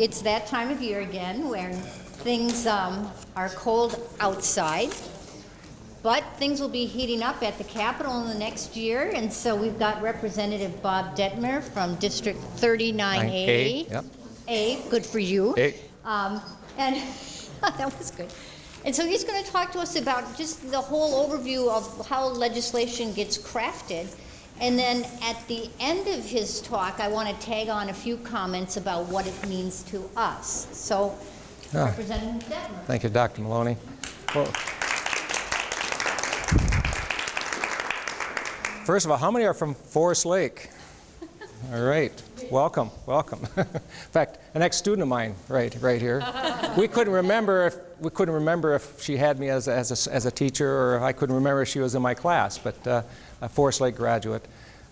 it's that time of year again when things are cold outside, but things will be heating up at the Capitol in the next year, and so we've got Representative Bob Dettmer from District 39A. Yep. A, good for you. A. And that was good. And so he's going to talk to us about just the whole overview of how legislation gets crafted. And then at the end of his talk, I want to tag on a few comments about what it means to us. So, Representative Dettmer. Thank you, Dr. Maloney. Well, first of all, how many are from Forest Lake? All right, welcome, welcome. In fact, an ex-student of mine, right here. We couldn't remember if she had me as a teacher, or I couldn't remember if she was in my class. But a Forest Lake graduate.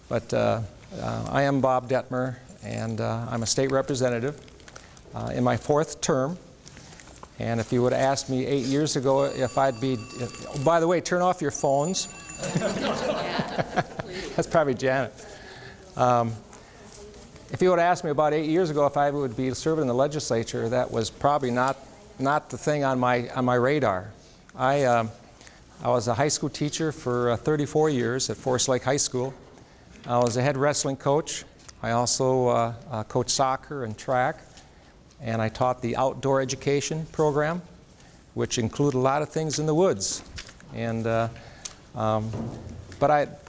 But I am Bob Dettmer, and I'm a state representative in my 4th term. And if you would have asked me 8 years ago if I'd be, by the way, turn off your phones. That's probably Janet. If you would have asked me about 8 years ago if I would be serving in the legislature, that was probably not the thing on my radar. I was a high school teacher for 34 years at Forest Lake High School. I was a head wrestling coach. I also coached soccer and track, and I taught the outdoor education program, which included a lot of things in the woods. And but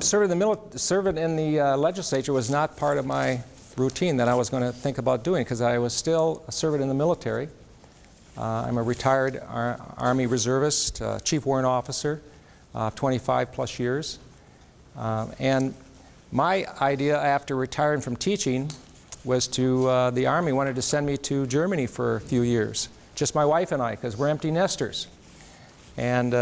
serving in the legislature was not part of my routine that I was going to think about doing, because I was still serving in the military. I'm a retired Army reservist, Chief Warrant Officer, 25 plus years. And my idea after retiring from teaching was the Army wanted to send me to Germany for a few years, just my wife and I, because we're empty nesters. And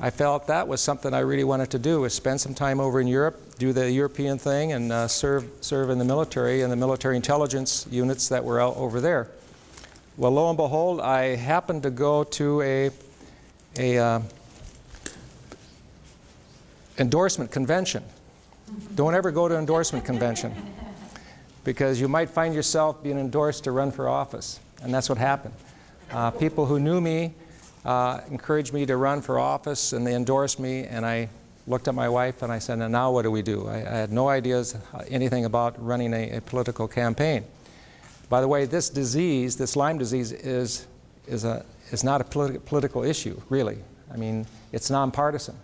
I felt that was something I really wanted to do, was spend some time over in Europe, do the European thing, and serve in the military and the military intelligence units that were out over there. Well, lo and behold, I happened to go to a endorsement convention. Don't ever go to an endorsement convention, because you might find yourself being endorsed to run for office, and that's what happened. People who knew me encouraged me to run for office, and they endorsed me, and I looked at my wife and I said, now what do we do? I had no ideas anything about running a political campaign. By the way, this disease, this Lyme disease, is not a political issue, really. I mean, it's nonpartisan.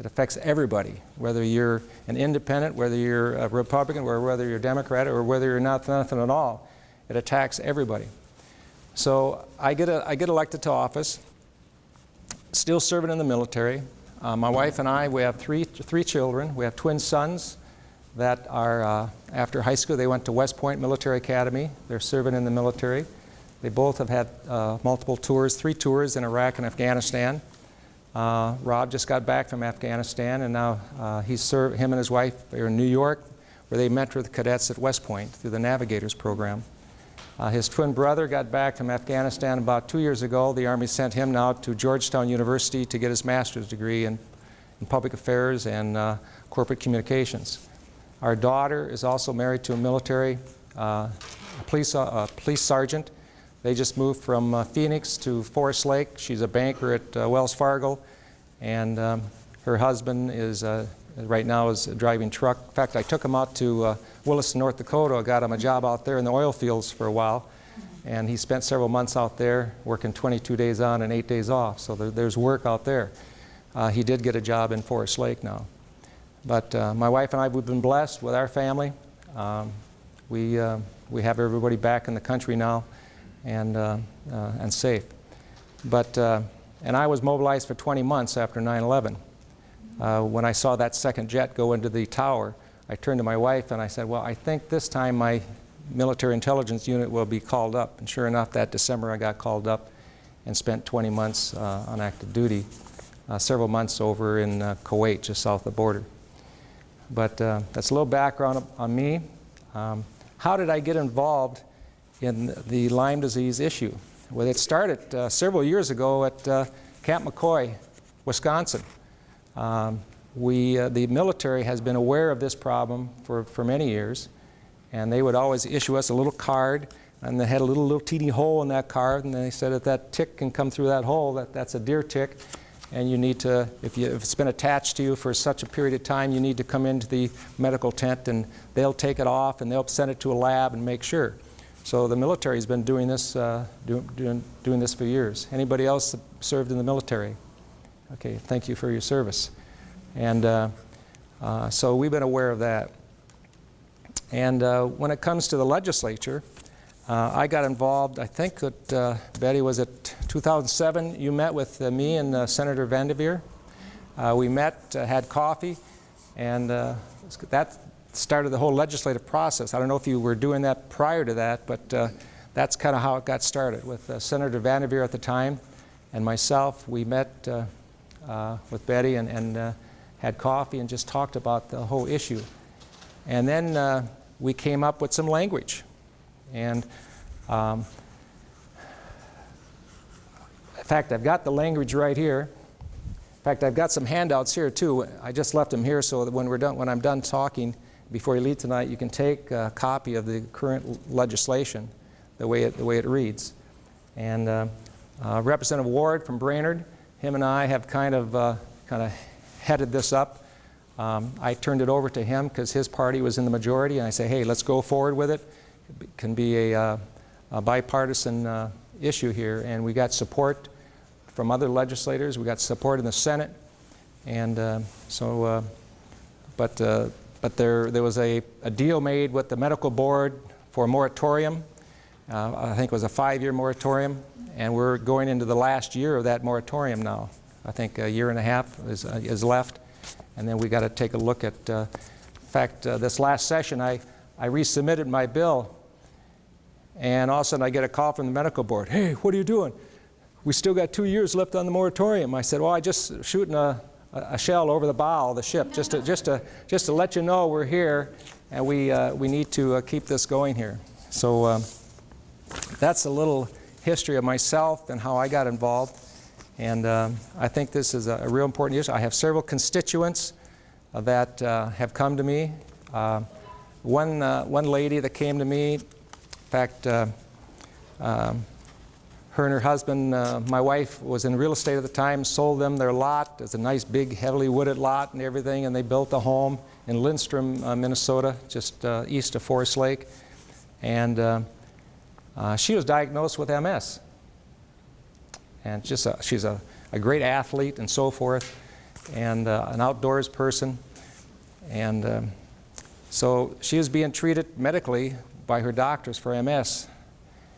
It affects everybody, whether you're an independent, whether you're a Republican, or whether you're a Democrat, or whether you're nothing at all. It attacks everybody. So I get elected to office, still serving in the military. My wife and I, we have three children. We have twin sons that are, after high school, they went to West Point Military Academy. They're serving in the military. They both have had multiple tours, 3 tours in Iraq and Afghanistan. Rob just got back from Afghanistan, and now him and his wife are in New York, where they mentor the cadets at West Point through the Navigators program. His twin brother got back from Afghanistan about 2 years ago. The Army sent him now to Georgetown University to get his master's degree in public affairs and corporate communications. Our daughter is also married to a military police sergeant. They just moved from Phoenix to Forest Lake. She's a banker at Wells Fargo, and her husband is right now is driving truck. In fact, I took him out to Williston, North Dakota. I got him a job out there in the oil fields for a while, and he spent several months out there working 22 days on and 8 days off. So there's work out there. He did get a job in Forest Lake now. But my wife and I, we've been blessed with our family. We have everybody back in the country now, and safe. But and I was mobilized for 20 months after 9/11. When I saw that second jet go into the tower, I turned to my wife and I said, well, I think this time my military intelligence unit will be called up. And sure enough, that December I got called up and spent 20 months on active duty, several months over in Kuwait, just south of the border. But that's a little background on me. How did I get involved in the Lyme disease issue? Well, it started several years ago at Camp McCoy, Wisconsin. The military has been aware of this problem for many years, and they would always issue us a little card and they had a little teeny hole in that card, and they said if that tick can come through that hole, that's a deer tick, and you need to, if it's been attached to you for such a period of time, you need to come into the medical tent, and they'll take it off, and they'll send it to a lab and make sure. So the military's been doing this, doing this for years. Anybody else served in the military? Okay, thank you for your service. And so we've been aware of that. And when it comes to the legislature, I got involved, I think that, Betty, was it 2007 you met with me and Senator Vanderveer? We met, had coffee, and that started the whole legislative process. I don't know if you were doing that prior to that, but that's kind of how it got started with Senator Vanderveer at the time and myself. We met with Betty and had coffee and just talked about the whole issue. And then we came up with some language. And in fact, I've got the language right here. In fact, I've got some handouts here too. I just left them here so that when I'm done talking, before you leave tonight, you can take a copy of the current legislation, the way it reads. And Representative Ward from Brainerd, him and I have kind of headed this up. I turned it over to him because his party was in the majority, and I say, hey, let's go forward with it. It can be a bipartisan issue here, and we got support from other legislators. We got support in the Senate, and but there was a deal made with the medical board for a moratorium. I think it was a 5-year moratorium, and we're going into the last year of that moratorium now. I think a year and a half is left, and then we got to take a look at. In fact, this last session, I resubmitted my bill, and all of a sudden I get a call from the medical board. Hey, what are you doing? We still got 2 years left on the moratorium. I said, well, I just shooting a shell over the bow of the ship, just to let you know we're here, and we need to keep this going here. So that's a little history of myself and how I got involved, and I think this is a real important issue. I have several constituents that have come to me. One lady that came to me, in fact, her and her husband, my wife was in real estate at the time, sold them their lot. It's a nice, big, heavily wooded lot and everything, and they built a home in Lindstrom, Minnesota, just east of Forest Lake. And she was diagnosed with MS. And she's a great athlete and so forth, and an outdoors person. And so she was being treated medically by her doctors for MS.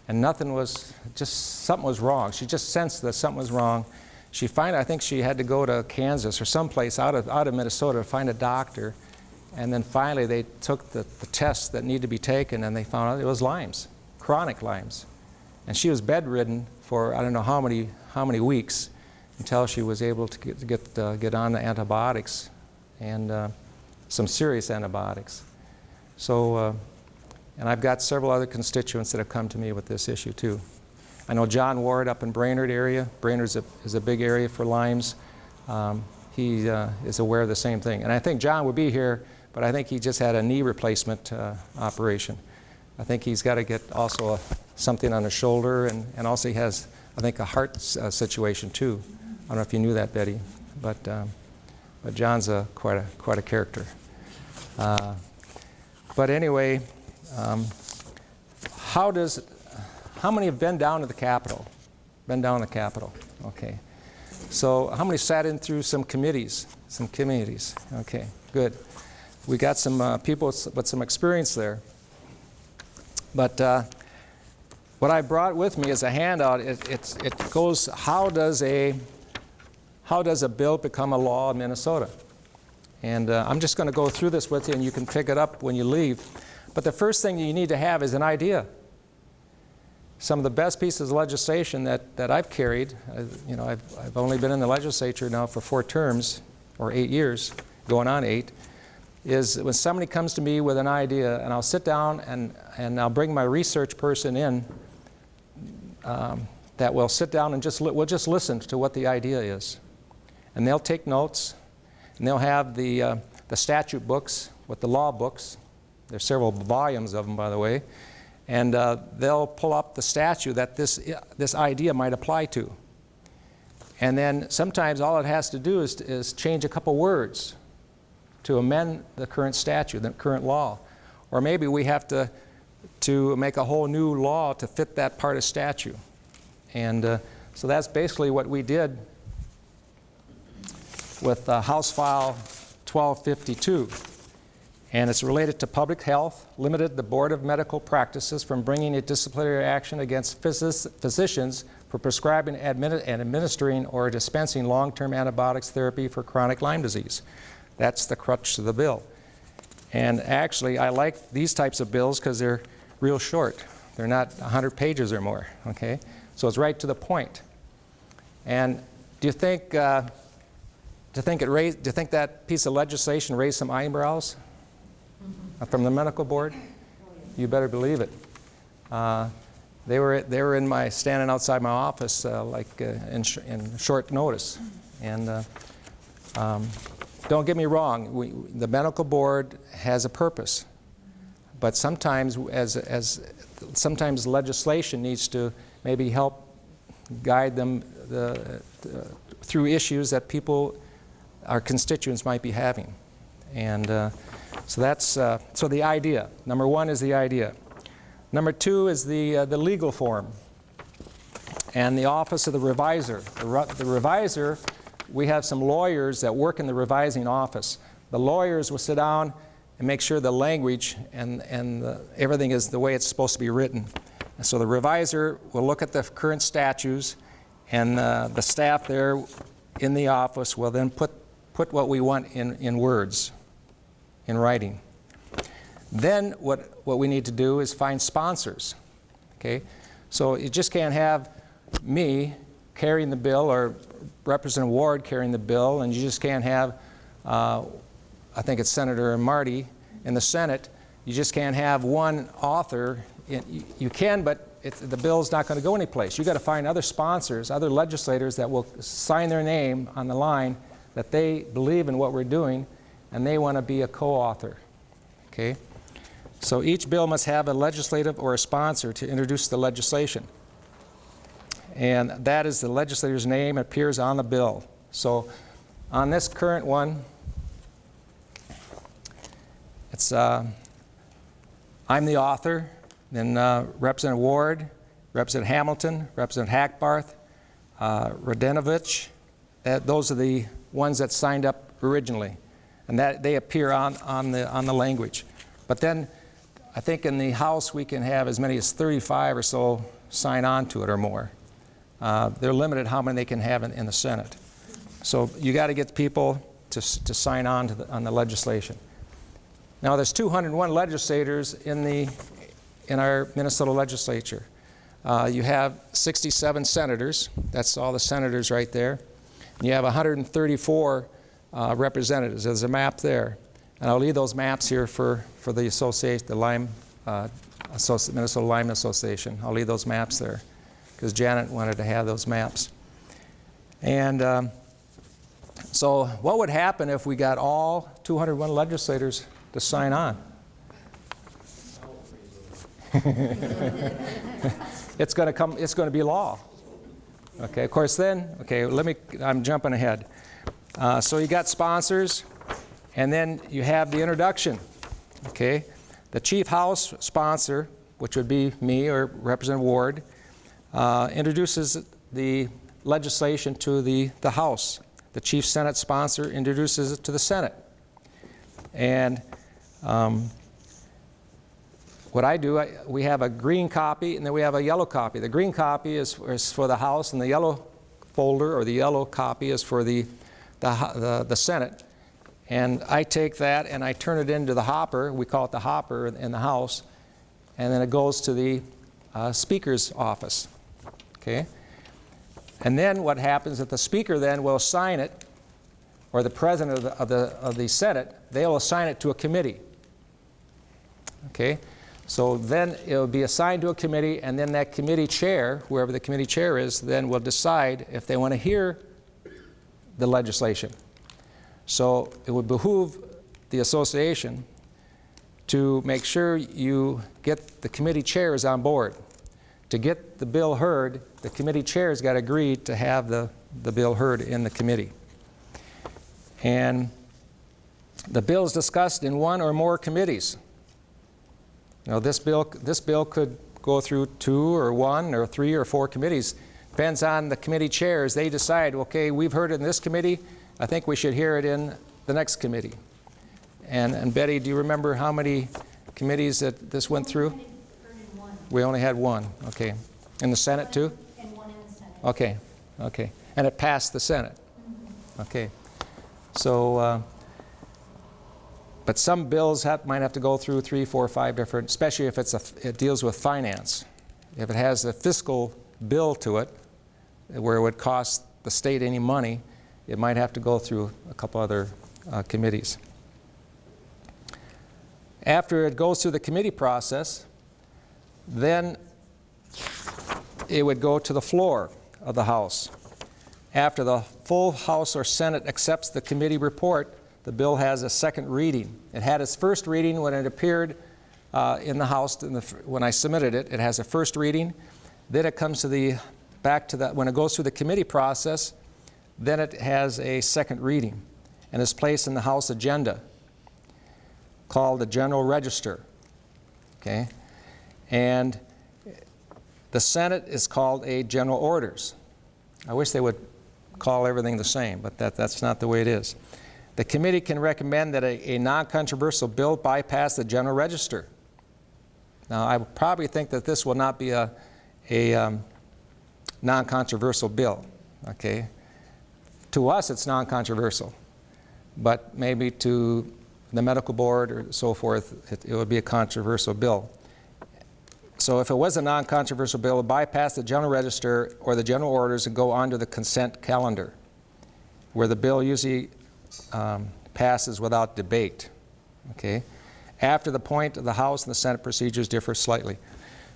And nothing was, just something was wrong. She just sensed that something was wrong. She finally, I think she had to go to Kansas or someplace out of Minnesota to find a doctor. And then finally they took the tests that needed to be taken, and they found out it was Lyme's, chronic Lyme's. And she was bedridden for I don't know how many weeks until she was able to get on the antibiotics, and some serious antibiotics. So. And I've got several other constituents that have come to me with this issue too. I know John Ward up in Brainerd area. Brainerd is a big area for Lyme's. He is aware of the same thing. And I think John would be here, but I think he just had a knee replacement operation. I think he's got to get also something on his shoulder, and also he has, I think, a heart situation too. I don't know if you knew that, Betty, but John's quite a character. But anyway. How many have been down to the Capitol? Been down to the Capitol, okay. So how many sat in through some committees? Some committees, okay, good. We got some people with some experience there. But what I brought with me as a handout, it goes, how does a bill become a law in Minnesota? And I'm just going to go through this with you, and you can pick it up when you leave. But the first thing you need to have is an idea. Some of the best pieces of legislation that I've carried, you know, I've only been in the legislature now for 4 terms, or 8 years, going on 8, is when somebody comes to me with an idea, and I'll sit down and I'll bring my research person in that will sit down and we'll just listen to what the idea is. And they'll take notes, and they'll have the statute books with the law books. There's several volumes of them, by the way. And they'll pull up the statute that this idea might apply to. And then sometimes all it has to do is change a couple words to amend the current statute, the current law. Or maybe we have to make a whole new law to fit that part of statute. And so that's basically what we did with House File 1252. And it's related to public health, limited the Board of Medical Practices from bringing a disciplinary action against physicians for prescribing and administering or dispensing long-term antibiotics therapy for chronic Lyme disease. That's the crux of the bill. And actually, I like these types of bills because they're real short. They're not 100 pages or more, okay? So it's right to the point. And do you think that piece of legislation raised some eyebrows from the medical board? You better believe it. They were standing outside my office in short notice. And don't get me wrong, the medical board has a purpose, but sometimes sometimes legislation needs to maybe help guide them through issues that our constituents might be having. And so that's so the idea. Number one is the idea. Number two is the legal form and the office of the reviser. The reviser, we have some lawyers that work in the revising office. The lawyers will sit down and make sure the language and everything is the way it's supposed to be written. And so the reviser will look at the current statutes, and the staff there in the office will then put what we want in words, in writing. Then what we need to do is find sponsors. Okay? So you just can't have me carrying the bill or Representative Ward carrying the bill, and you just can't have, I think it's Senator Marty in the Senate. You just can't have one author. You can, but the bill's not going to go anyplace. You've got to find other sponsors, other legislators that will sign their name on the line that they believe in what we're doing, and they want to be a co-author. Okay? So each bill must have a legislative or a sponsor to introduce the legislation. And that is the legislator's name appears on the bill. So on this current one, it's I'm the author, then Representative Ward, Representative Hamilton, Representative Hackbarth, Radenovich. Those are the ones that signed up originally, and that they appear on the language. But then I think in the House we can have as many as 35 or so sign on to it or more. They're limited how many they can have in the Senate. So you got to get people to sign on on the legislation. Now there's 201 legislators in our Minnesota legislature. You have 67 senators. That's all the senators right there. And you have 134 representatives. There's a map there. And I'll leave those maps here for the association, the Lyme, Minnesota Lyme Association. I'll leave those maps there because Janet wanted to have those maps. And so what would happen if we got all 201 legislators to sign on? It's going to be law. Okay, of course then, okay, I'm jumping ahead. So you got sponsors, and then you have the introduction. Okay, the chief House sponsor, which would be me or Representative Ward, introduces the legislation to the House. The chief Senate sponsor introduces it to the Senate. And what I do, we have a green copy and then we have a yellow copy. The green copy is for the House, and the yellow folder or the yellow copy is for the Senate. And I take that and I turn it into the hopper. We call it the hopper in the House. And then it goes to the Speaker's office. Okay? And then what happens is the Speaker then will assign it, or the President of the Senate, they'll assign it to a committee. Okay? So then it will be assigned to a committee, and then that committee chair, whoever the committee chair is, then will decide if they want to hear the legislation. So it would behoove the association to make sure you get the committee chairs on board. To get the bill heard, the committee chairs got to agree to have the bill heard in the committee. And the bill is discussed in one or more committees. You know, this bill could go through 2 or 1 or 3 or 4 committees. Depends on the committee chairs. They decide, okay, we've heard it in this committee, I think we should hear it in the next committee. And Betty, do you remember how many committees that this went through? We only had 1, okay. In the Senate too? And 1 in the Senate. Okay, okay. And it passed the Senate. Okay. So, but some bills might have to go through 3, 4, 5 different, especially if it deals with finance. If it has a fiscal bill to it, where it would cost the state any money, it might have to go through a couple other committees. After it goes through the committee process, then it would go to the floor of the House. After the full House or Senate accepts the committee report, the bill has a second reading. It had its first reading when it appeared in the House. When I submitted it, it has a first reading. Then it comes to when it goes through the committee process, then it has a second reading and is placed in the House agenda called the General Register. Okay? And the Senate is called a General Orders. I wish they would call everything the same, but that's not the way it is. The committee can recommend that a non-controversial bill bypass the General Register. Now, I would probably think that this will not be a non-controversial bill. Okay? To us, it's non-controversial, but maybe to the medical board or so forth, it would be a controversial bill. So if it was a non-controversial bill, it would bypass the General Register or the General Orders and go on to the consent calendar, where the bill usually passes without debate. Okay? After the point of the House and the Senate procedures differ slightly.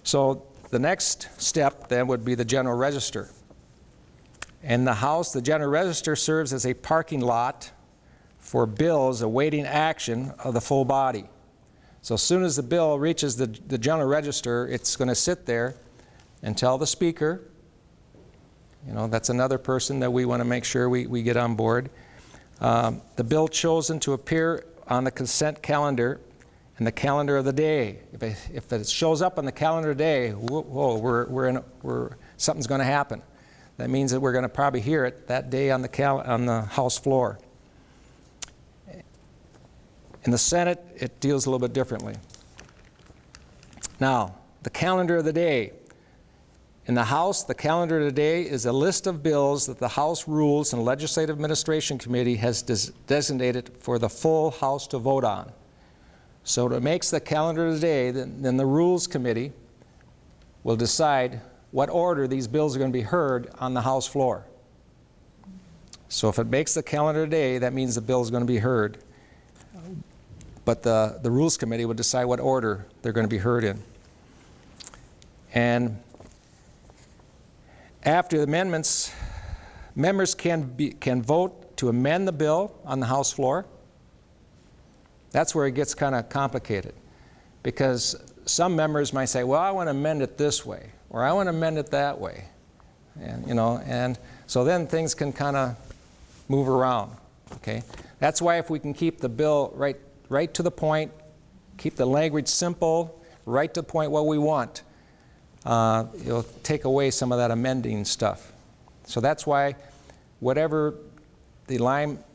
So the next step then would be the General Register. In the House, the General Register serves as a parking lot for bills awaiting action of the full body. So as soon as the bill reaches the General Register, it's going to sit there and tell the Speaker, you know, that's another person that we want to make sure we get on board. The bill chosen to appear on the consent calendar and the calendar of the day. If it shows up on the calendar day, whoa, something's going to happen. That means that we're going to probably hear it that day on the House floor. In the Senate, it deals a little bit differently. Now, the calendar of the day. In the House, the calendar of the day is a list of bills that the House Rules and Legislative Administration Committee has designated for the full House to vote on. So it makes the calendar of the day, then the Rules Committee will decide what order these bills are going to be heard on the House floor. So if it makes the calendar of the day, that means the bill is going to be heard. But the Rules Committee would decide what order they're going to be heard in. And after the amendments, members can vote to amend the bill on the House floor. That's where it gets kind of complicated, because some members might say, well, I want to amend it this way, or I want to amend it that way. And so then things can kind of move around. Okay? That's why if we can keep the bill right to the point, keep the language simple, right to the point what we want, it'll take away some of that amending stuff. So that's why whatever the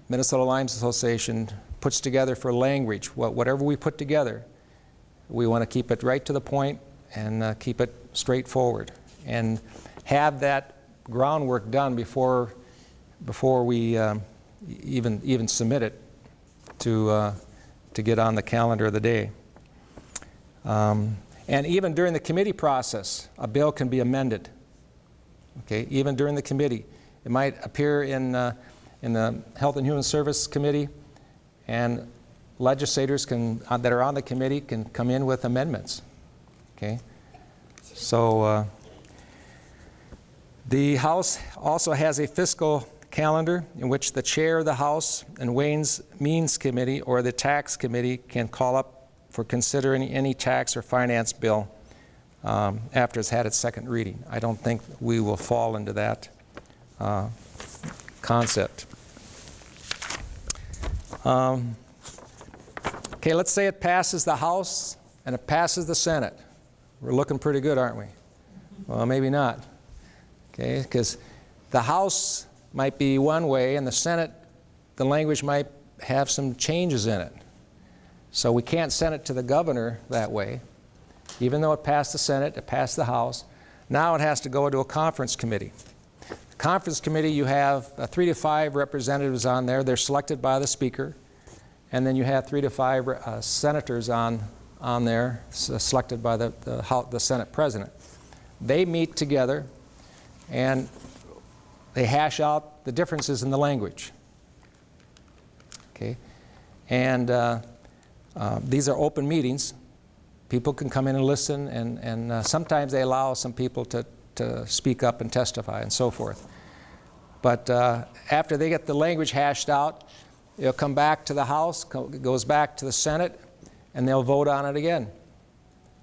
Minnesota Lyme Association puts together for language, whatever we put together, we want to keep it right to the point and keep it straightforward and have that groundwork done before we even submit it to get on the calendar of the day. And even during the committee process, a bill can be amended. Okay, even during the committee. It might appear in the Health and Human Service Committee, and legislators that are on the committee can come in with amendments. Okay, so the House also has a fiscal calendar in which the chair of the House and Ways and Means Committee or the Tax Committee can call up for considering any tax or finance bill after it's had its second reading. I don't think we will fall into that concept. Okay, let's say it passes the House and it passes the Senate. We're looking pretty good, aren't we? Well, maybe not. Okay, because the House might be one way and the Senate, the language might have some changes in it. So we can't send it to the governor that way. Even though it passed the Senate, it passed the House, now it has to go to a conference committee. The conference committee, you have 3 to 5 representatives on there. They're selected by the Speaker. And then you have 3 to 5 senators on there, selected by the Senate President. They meet together and they hash out the differences in the language. Okay? And these are open meetings. People can come in and listen, and sometimes they allow some people to speak up and testify and so forth. But after they get the language hashed out, it'll come back to the House, it goes back to the Senate, and they'll vote on it again.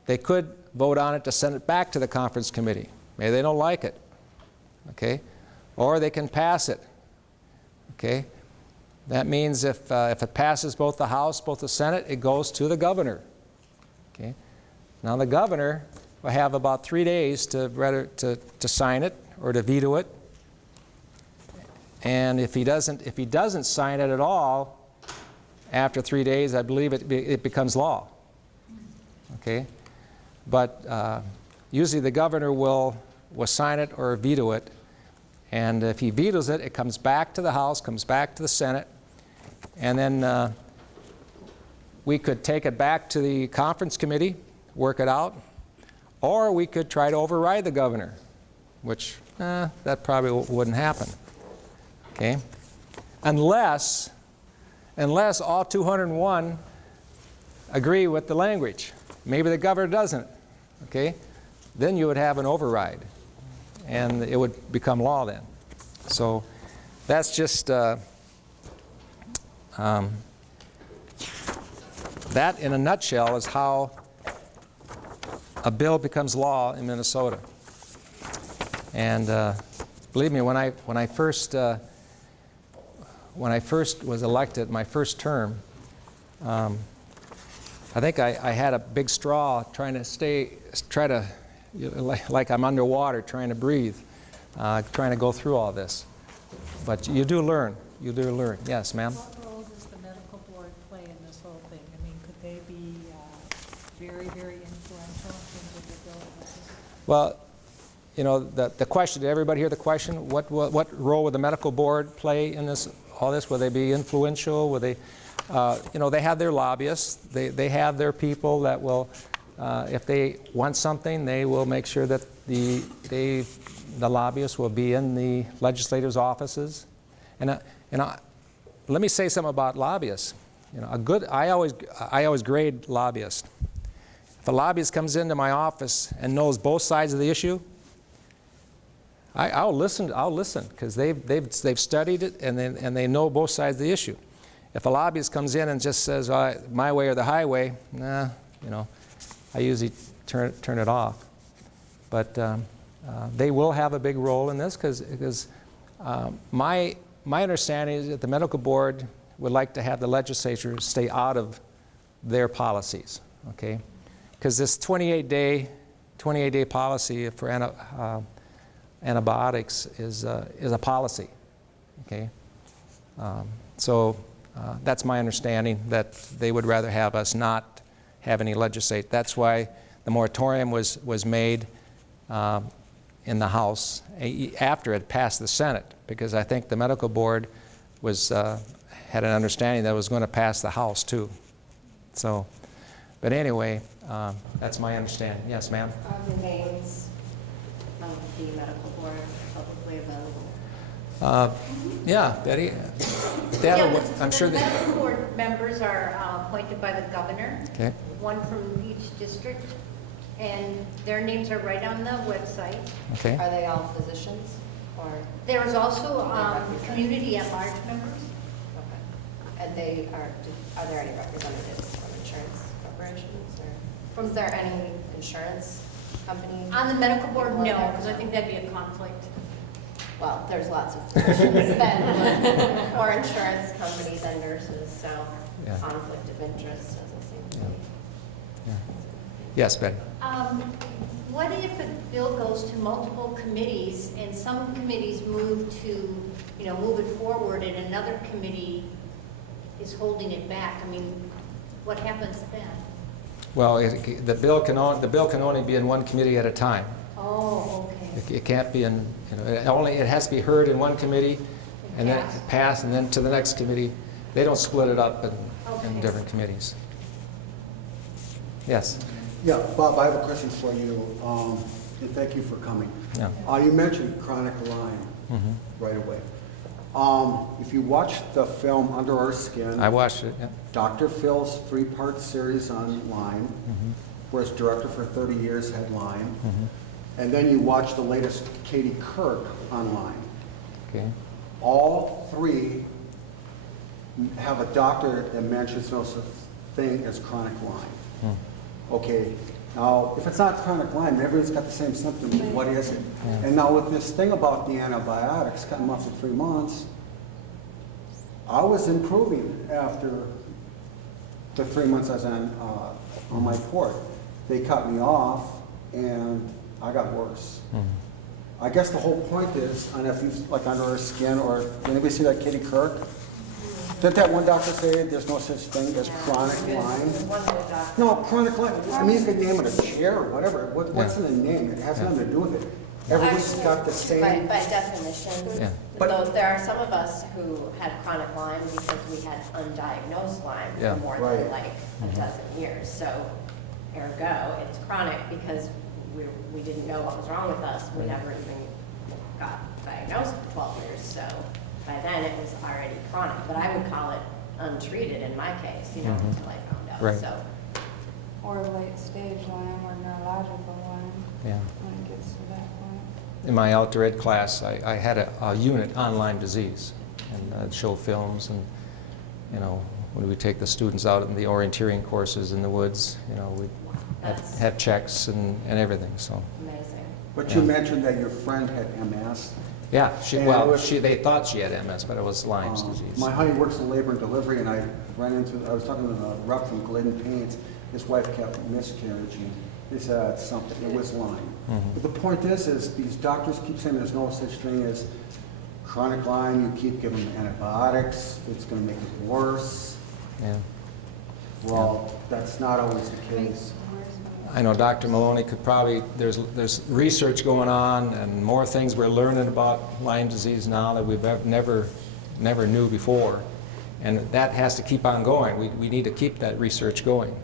They could vote on it to send it back to the conference committee. Maybe they don't like it. Okay? Or they can pass it. Okay? That means if it passes both the House, both the Senate, it goes to the governor. Okay? Now the governor will have about 3 days to sign it or to veto it. And if he doesn't sign it at all, after 3 days, I believe it becomes law. Okay? But usually the governor will sign it or veto it. And if he vetoes it, it comes back to the House, comes back to the Senate, and then we could take it back to the conference committee, work it out, or we could try to override the governor, which that probably wouldn't happen. Okay? Unless all 201 agree with the language. Maybe the governor doesn't. Okay? Then you would have an override, and it would become law then. So that's just that in a nutshell is how a bill becomes law in Minnesota. And believe me, when I first was elected, my first term, I think I had a big straw trying to like I'm underwater trying to breathe, trying to go through all this. But you do learn. You do learn. Yes, ma'am? What role does the medical board play in this whole thing? I mean, could they be very, very influential in terms of the bill process? Well, you know, the question, did everybody hear the question? What role would the medical board play in this, all this? Will they be influential? Will they, you know, they have their lobbyists. They have their people that will, if they want something, they will make sure that the lobbyists will be in the legislators' offices. And let me say something about lobbyists. You know, I always grade lobbyists. If a lobbyist comes into my office and knows both sides of the issue, I'll listen because they've studied it and they know both sides of the issue. If a lobbyist comes in and just says my way or the highway, nah, you know, I usually turn it off. But they will have a big role in this because my understanding is that the medical board would like to have the legislature stay out of their policies. Okay, because this 28-day policy for antibiotics is a policy. Okay, so that's my understanding, that they would rather have us not have any legislate. That's why the moratorium was made in the House after it passed the Senate, because I think the medical board had an understanding that it was going to pass the House too. So, but anyway, that's my understanding. Yes, ma'am. Are the names of the medical board publicly available? Yeah, Betty. I'm sure the that. medical board members are appointed by the governor. Okay. One from each district, and their names are right on the website. Okay. Are they all physicians or? There is also community at large members. Okay. And are there any representatives from insurance companies? corporations, or is there any insurance company? On the medical board, no, involved? because I think that'd be a conflict. Well, there's lots of physicians then, more insurance company than nurses, so Yeah. conflict of interest doesn't seem to Yeah. be. Yeah. Yes, Ben? What if a bill goes to multiple committees and some committees move to, move it forward and another committee is holding it back? I mean, what happens then? Well, the bill can only be in one committee at a time. Oh, okay. It can't be in, it has to be heard in one committee and then pass and then to the next committee. They don't split it up in Okay. different committees. Yes? Yeah, Bob, I have a question for you, and thank you for coming. Yeah. You mentioned chronic Lyme Mhm. right away. If you watch the film Under Our Skin, I watched it, yeah. Dr. Phil's 3-part series on Lyme, Mhm. where his director for 30 years had Lyme, Mhm. and then you watch the latest Katie Kirk on Lyme. Okay. All three have a doctor that mentions no such thing as chronic Lyme. Hmm. Okay, now, if it's not chronic Lyme, everybody's got the same symptoms, what is it? Yeah. And now with this thing about the antibiotics, cutting them off for 3 months, I was improving after the 3 months I was on my port. They cut me off, and I got worse. Mhm. I guess the whole point is, and if you, like Under Our Skin, or did anybody see that Katie Kirk? Didn't that one doctor say there's no such thing as chronic Lyme? One of the doctors. No, chronic Lyme, I mean, you could name it a chair or whatever. What's Yeah. in the name? It has Yeah. nothing to do with it. Everybody's got the same. By definition, Yeah. though, there are some of us who had chronic Lyme because we had undiagnosed Lyme Yeah. for more than Right. like a dozen years. So ergo, it's chronic because we didn't know what was wrong with us. We never even got diagnosed for 12 years. So by then it was already chronic. But I would call it untreated in my case, Mhm. until I found out. Right. So Or late stage Lyme or neurological Lyme, Yeah. when it gets to that point. In my outdoor ed class, I had a unit on Lyme disease, and I'd show films, and when we take the students out in the orienteering courses in the woods, we'd That's- have checks and everything. So amazing. But you Yeah. mentioned that your friend had MS. yeah, And they thought she had MS, but it was Lyme's disease. My honey works in labor and delivery, and I was talking to the rep from Glidden Paints. His wife kept miscarriaging. They said something, it was Lyme. Mhm. But the point is these doctors keep saying there's no such thing as chronic Lyme. You keep giving them antibiotics, it's gonna make it worse. Yeah. Well, that's not always the case. I know Dr. Maloney could probably, there's research going on and more things we're learning about Lyme disease now that we've never knew before. And that has to keep on going. We need to keep that research going.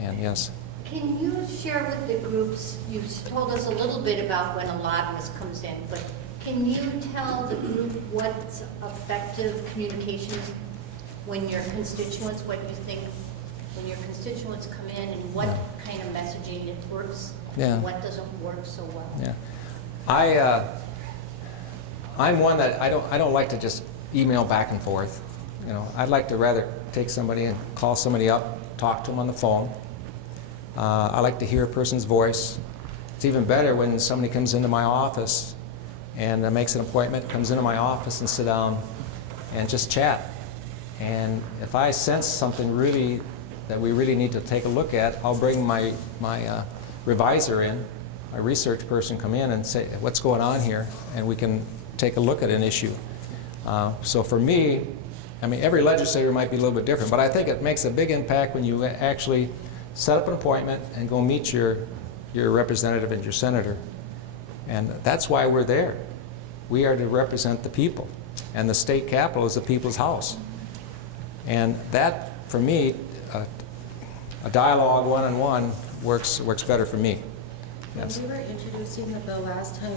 And yes. Can you share with the groups, you told us a little bit about when a lobbyist comes in, but can you tell the group what's effective communications when your constituents, what you think, when your constituents come in and what kind of messaging it works Yeah. and what doesn't work so well? Yeah. I'm one that I don't like to just email back and forth. I'd like to rather take somebody and call somebody up, talk to them on the phone. I like to hear a person's voice. It's even better when somebody comes into my office and makes an appointment, comes into my office and sit down and just chat. And if I sense something really that we really need to take a look at, I'll bring my revisor in, a research person come in and say, what's going on here? And we can take a look at an issue. So for me, I mean, every legislator might be a little bit different, but I think it makes a big impact when you actually set up an appointment and go meet your representative and your senator. And that's why we're there. We are to represent the people. And the state capitol is the people's house. And that, for me, a dialogue one-on-one works better for me. Yes. When we were introducing the bill last time,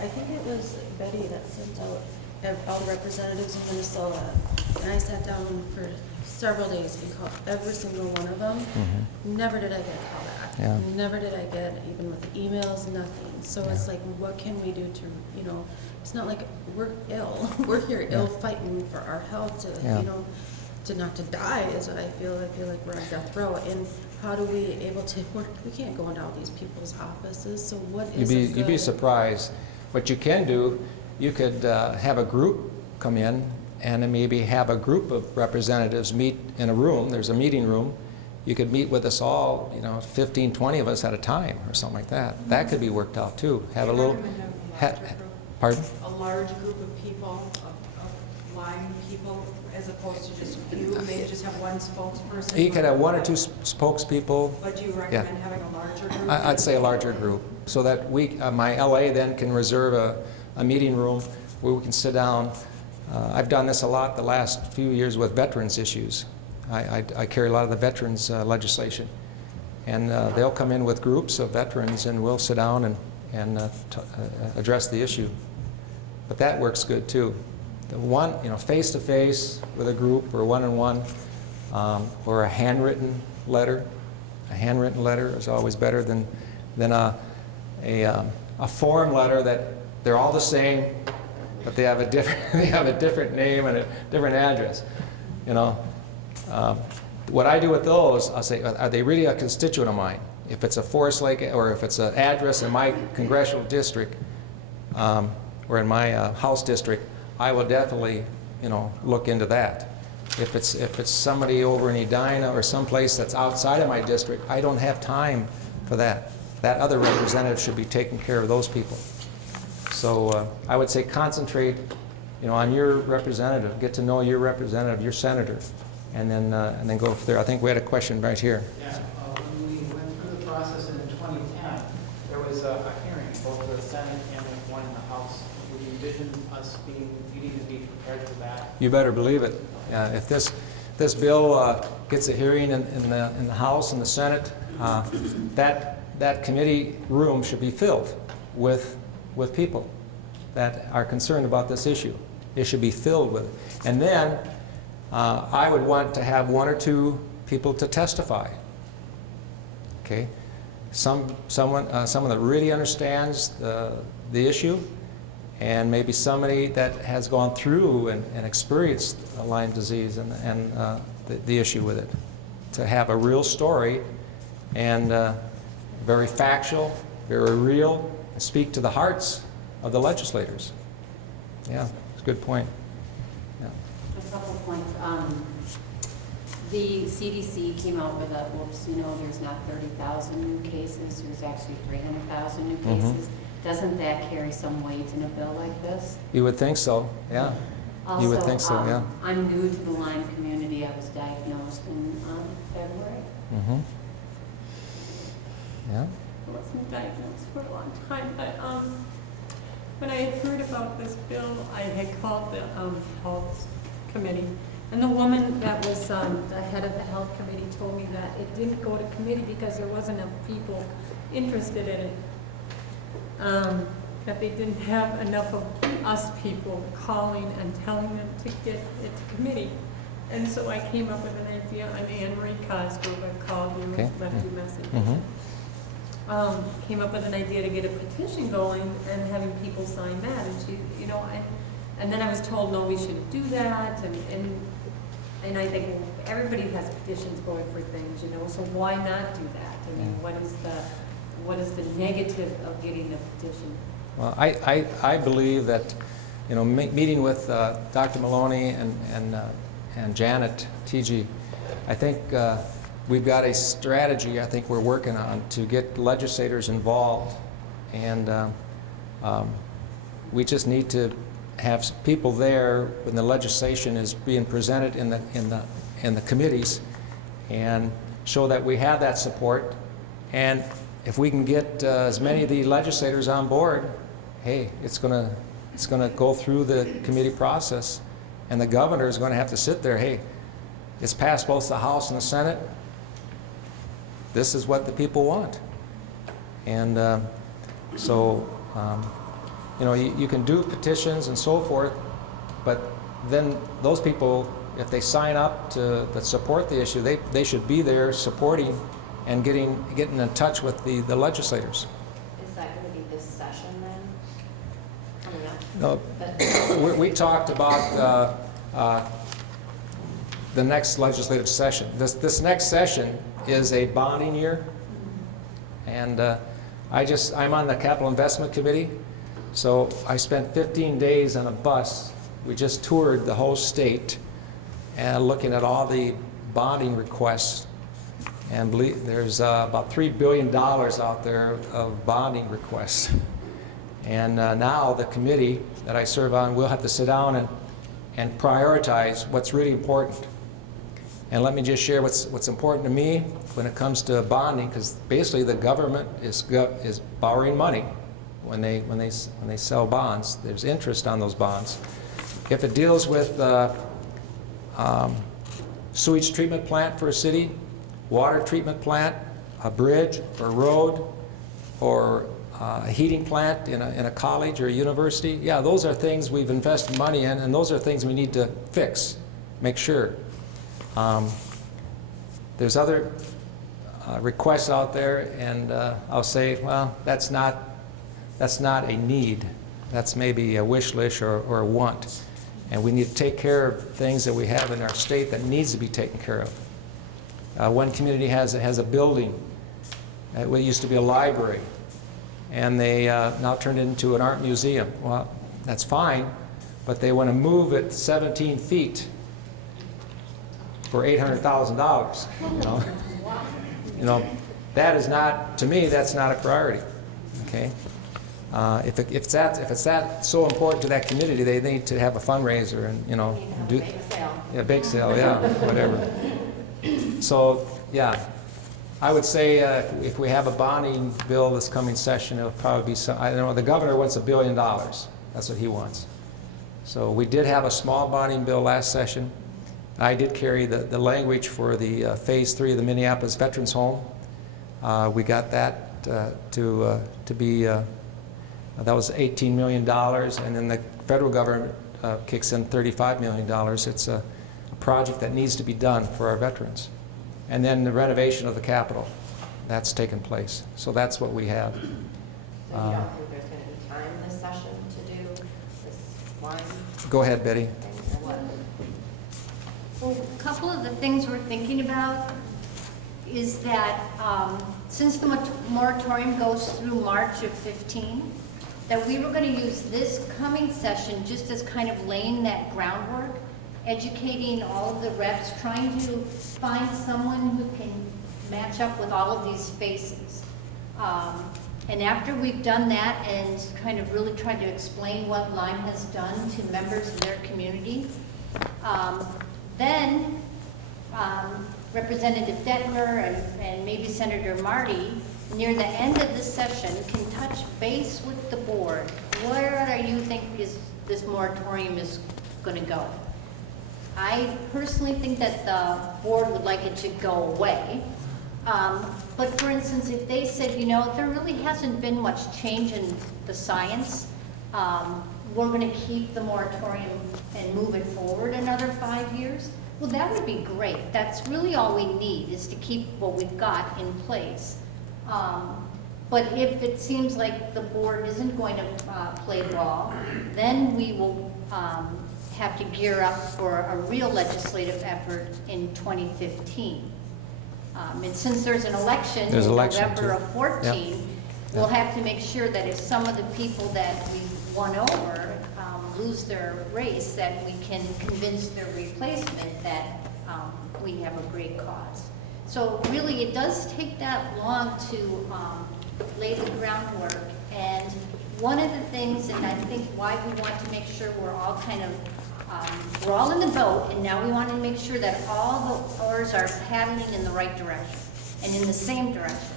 I think it was Betty that sent out all the representatives in Minnesota. And I sat down for several days and called every single one of them. Mhm. Never did I get a call back. Yeah. Never did I get, even with the emails, nothing. So Yeah. it's like, what can we do to, it's not like we're ill. We're here ill fighting for our health to, Yeah. to not to die is what I feel. I feel like we're on death row. And how do we able to work? We can't go into all these people's offices, so what You'd is be, a you'd be good- surprised. What you can do, you could have a group come in and then maybe have a group of representatives meet in a room. There's a meeting room. You could meet with us all, 15, 20 of us at a time or something like that. That could be worked out too. Have a little, pardon? A large group of people, of Lyme people, as opposed to just a few, maybe just have one spokesperson? You could have one or two spokespeople. But do you recommend having a larger group? I'd say a larger group, so that my LA then can reserve a meeting room where we can sit down. I've done this a lot the last few years with veterans issues. I carry a lot of the veterans legislation, and they'll come in with groups of veterans, and we'll sit down and address the issue. But that works good too. The one, face-to-face with a group, or one-on-one, or a handwritten letter. A handwritten letter is always better than a form letter that they're all the same, but they have a different name and a different address. What I do with those, I'll say, are they really a constituent of mine? If it's a Forest Lake, or if it's an address in my congressional district, or in my House district, I will definitely, look into that. If it's somebody over in Edina or someplace that's outside of my district, I don't have time for that. That other representative should be taking care of those people. So I would say concentrate, on your representative. Get to know your representative, your senator, and then go from there. I think we had a question right here. Yeah, when we went through the process in 2010, there was a hearing, both the Senate and one in the House. Would you envision us needing to be prepared for that? You better believe it. If this bill gets a hearing in the House and the Senate, that committee room should be filled with people that are concerned about this issue. It should be filled with it. And then I would want to have one or two people to testify. Okay, someone that really understands the issue, and maybe somebody that has gone through and experienced Lyme disease and the issue with it, to have a real story and very factual, very real, and speak to the hearts of the legislators. Yeah, it's a good point. Yeah. A couple of points. The CDC came out with there's not 30,000 new cases, there's actually 300,000 new cases. Doesn't that carry some weight in a bill like this? You would think so, yeah. Also, you would think so, yeah. I'm new to the Lyme community. I was diagnosed in February. Mm-hmm. Yeah. I wasn't diagnosed for a long time, but when I had heard about this bill, I had called the health committee, and the woman that was the head of the health committee told me that it didn't go to committee because there wasn't enough people interested in it, that they didn't have enough of us people calling and telling them to get it to committee. And so I came up with an idea on Anne Marie Cosgrove. I called you, Okay. left you a message. Mm-hmm. Came up with an idea to get a petition going and having people sign that, and she, and then I was told, no, we shouldn't do that, and I think everybody has petitions going for things, so why not do that? I mean, what is the negative of getting a petition? Well, I believe that, meeting with Dr. Maloney and Janet T.G., I think we've got a strategy I think we're working on to get legislators involved, and we just need to have people there when the legislation is being presented in the committees, and show that we have that support. And if we can get as many of the legislators on board, hey, it's gonna go through the committee process, and the governor is going to have to sit there. Hey, it's passed both the House and the Senate. This is what the people want. And you can do petitions and so forth, but then those people, if they sign up that support the issue, they should be there supporting and getting in touch with the legislators. Is that going to be this session then? Coming up? No, we talked about the next legislative session. This next session is a bonding year. And I'm on the Capital Investment Committee, so I spent 15 days on a bus. We just toured the whole state and looking at all the bonding requests. And there's about $3 billion out there of bonding requests. And now the committee that I serve on will have to sit down and prioritize what's really important. And let me just share what's important to me when it comes to bonding, because basically the government is borrowing money when they sell bonds. There's interest on those bonds. If it deals with sewage treatment plant for a city, water treatment plant, a bridge or road, or a heating plant in a college or a university, yeah, those are things we've invested money in, and those are things we need to fix, make sure. There's other requests out there, and I'll say, well, that's not a need. That's maybe a wish list or a want. And we need to take care of things that we have in our state that needs to be taken care of. One community has a building. It used to be a library, and they now turned it into an art museum. Well, that's fine, but they want to move it 17 feet for $800,000. You know, that is not, to me, that's not a priority. Okay, if it's that so important to that community, they need to have a fundraiser and do Bake sale. yeah, bake sale, yeah, whatever. So yeah, I would say if we have a bonding bill this coming session, it'll probably be some. I don't know. The governor wants $1 billion. That's what he wants. So we did have a small bonding bill last session. I did carry the language for the phase 3 of the Minneapolis Veterans Home. We got that to be, that was $18 million, and then the federal government kicks in $35 million. It's a project that needs to be done for our veterans. And then the renovation of the Capitol, that's taken place. So that's what we have. So you don't think there's going to be time this session to do this Lyme Go ahead, Betty. thing, or what? Well, a couple of the things we're thinking about is that since the moratorium goes through March of 15, that we were going to use this coming session just as kind of laying that groundwork, educating all of the reps, trying to find someone who can match up with all of these faces. And after we've done that and kind of really tried to explain what Lyme has done to members of their community, then Representative Dettmer and maybe Senator Marty, near the end of this session, can touch base with the board. Where do you think this moratorium is going to go? I personally think that the board would like it to go away. But for instance, if they said, there really hasn't been much change in the science, we're going to keep the moratorium and move it forward another 5 years, well, that would be great. That's really all we need, is to keep what we've got in place. But if it seems like the board isn't going to play ball, then we will have to gear up for a real legislative effort in 2015. And since there's an election in November of 14, yep. We'll have to make sure that if some of the people that we won over lose their race, that we can convince their replacement that we have a great cause. So really, it does take that long to lay the groundwork. And one of the things, and I think why we want to make sure we're all kind of we're all in the boat, and now we want to make sure that all the oars are paddling in the right direction and in the same direction.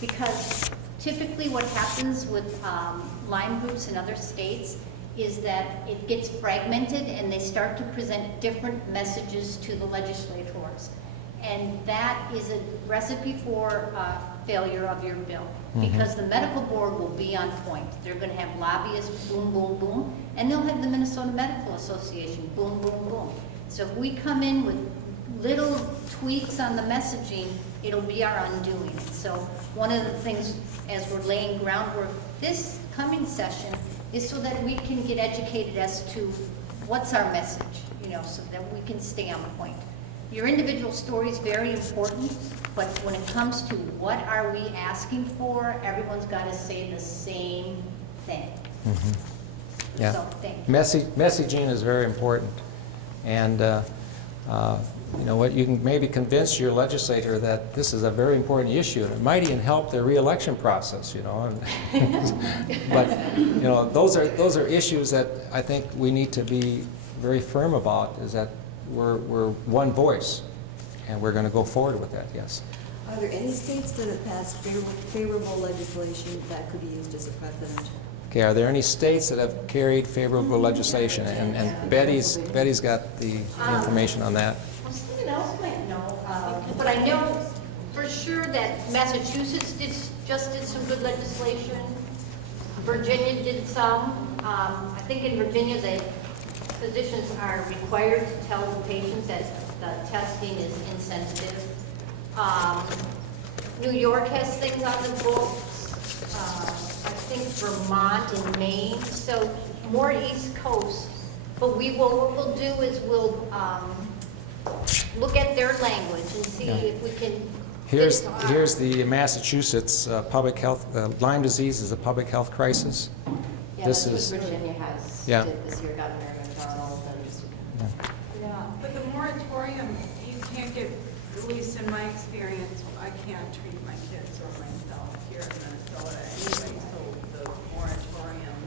Because typically what happens with Lyme groups in other states is that it gets fragmented and they start to present different messages to the legislators. And that is a recipe for failure of your bill. Because the medical board will be on point. They're going to have lobbyists, boom, boom, boom, and they'll have the Minnesota Medical Association, boom, boom, boom. So if we come in with little tweaks on the messaging, it'll be our undoing. So one of the things as we're laying groundwork this coming session is so that we can get educated as to what's our message, so that we can stay on point. Your individual story is very important, But when it comes to what are we asking for, everyone's got to say the same thing. Yeah. So, thank you. Messaging is very important. And you know what, you can maybe convince your legislator that this is a very important issue, and it might even help their reelection process, you know. But you know, those are issues that I think we need to be very firm about, is that we're one voice, and we're going to go forward with that, yes. Are there any states that have passed favorable legislation that could be used as a precedent? Okay, are there any states that have carried favorable legislation? And Betty's got the information on that. Well, someone else might know, but I know for sure that Massachusetts just did some good legislation. Virginia did some. I think in Virginia, the physicians are required to tell the patients that the testing is insensitive. New York has things on the books. I think Vermont and Maine, so more East Coast. But what we'll do is we'll look at their language and see if we can. Here's the Massachusetts public health. Lyme disease is a public health crisis. Yeah, This that's is what Virginia has yeah. did this year, Governor McDonald, and Yeah, but the moratorium, you can't get, at least in my experience, I can't treat my kids or myself here in Minnesota anyway, so the moratorium.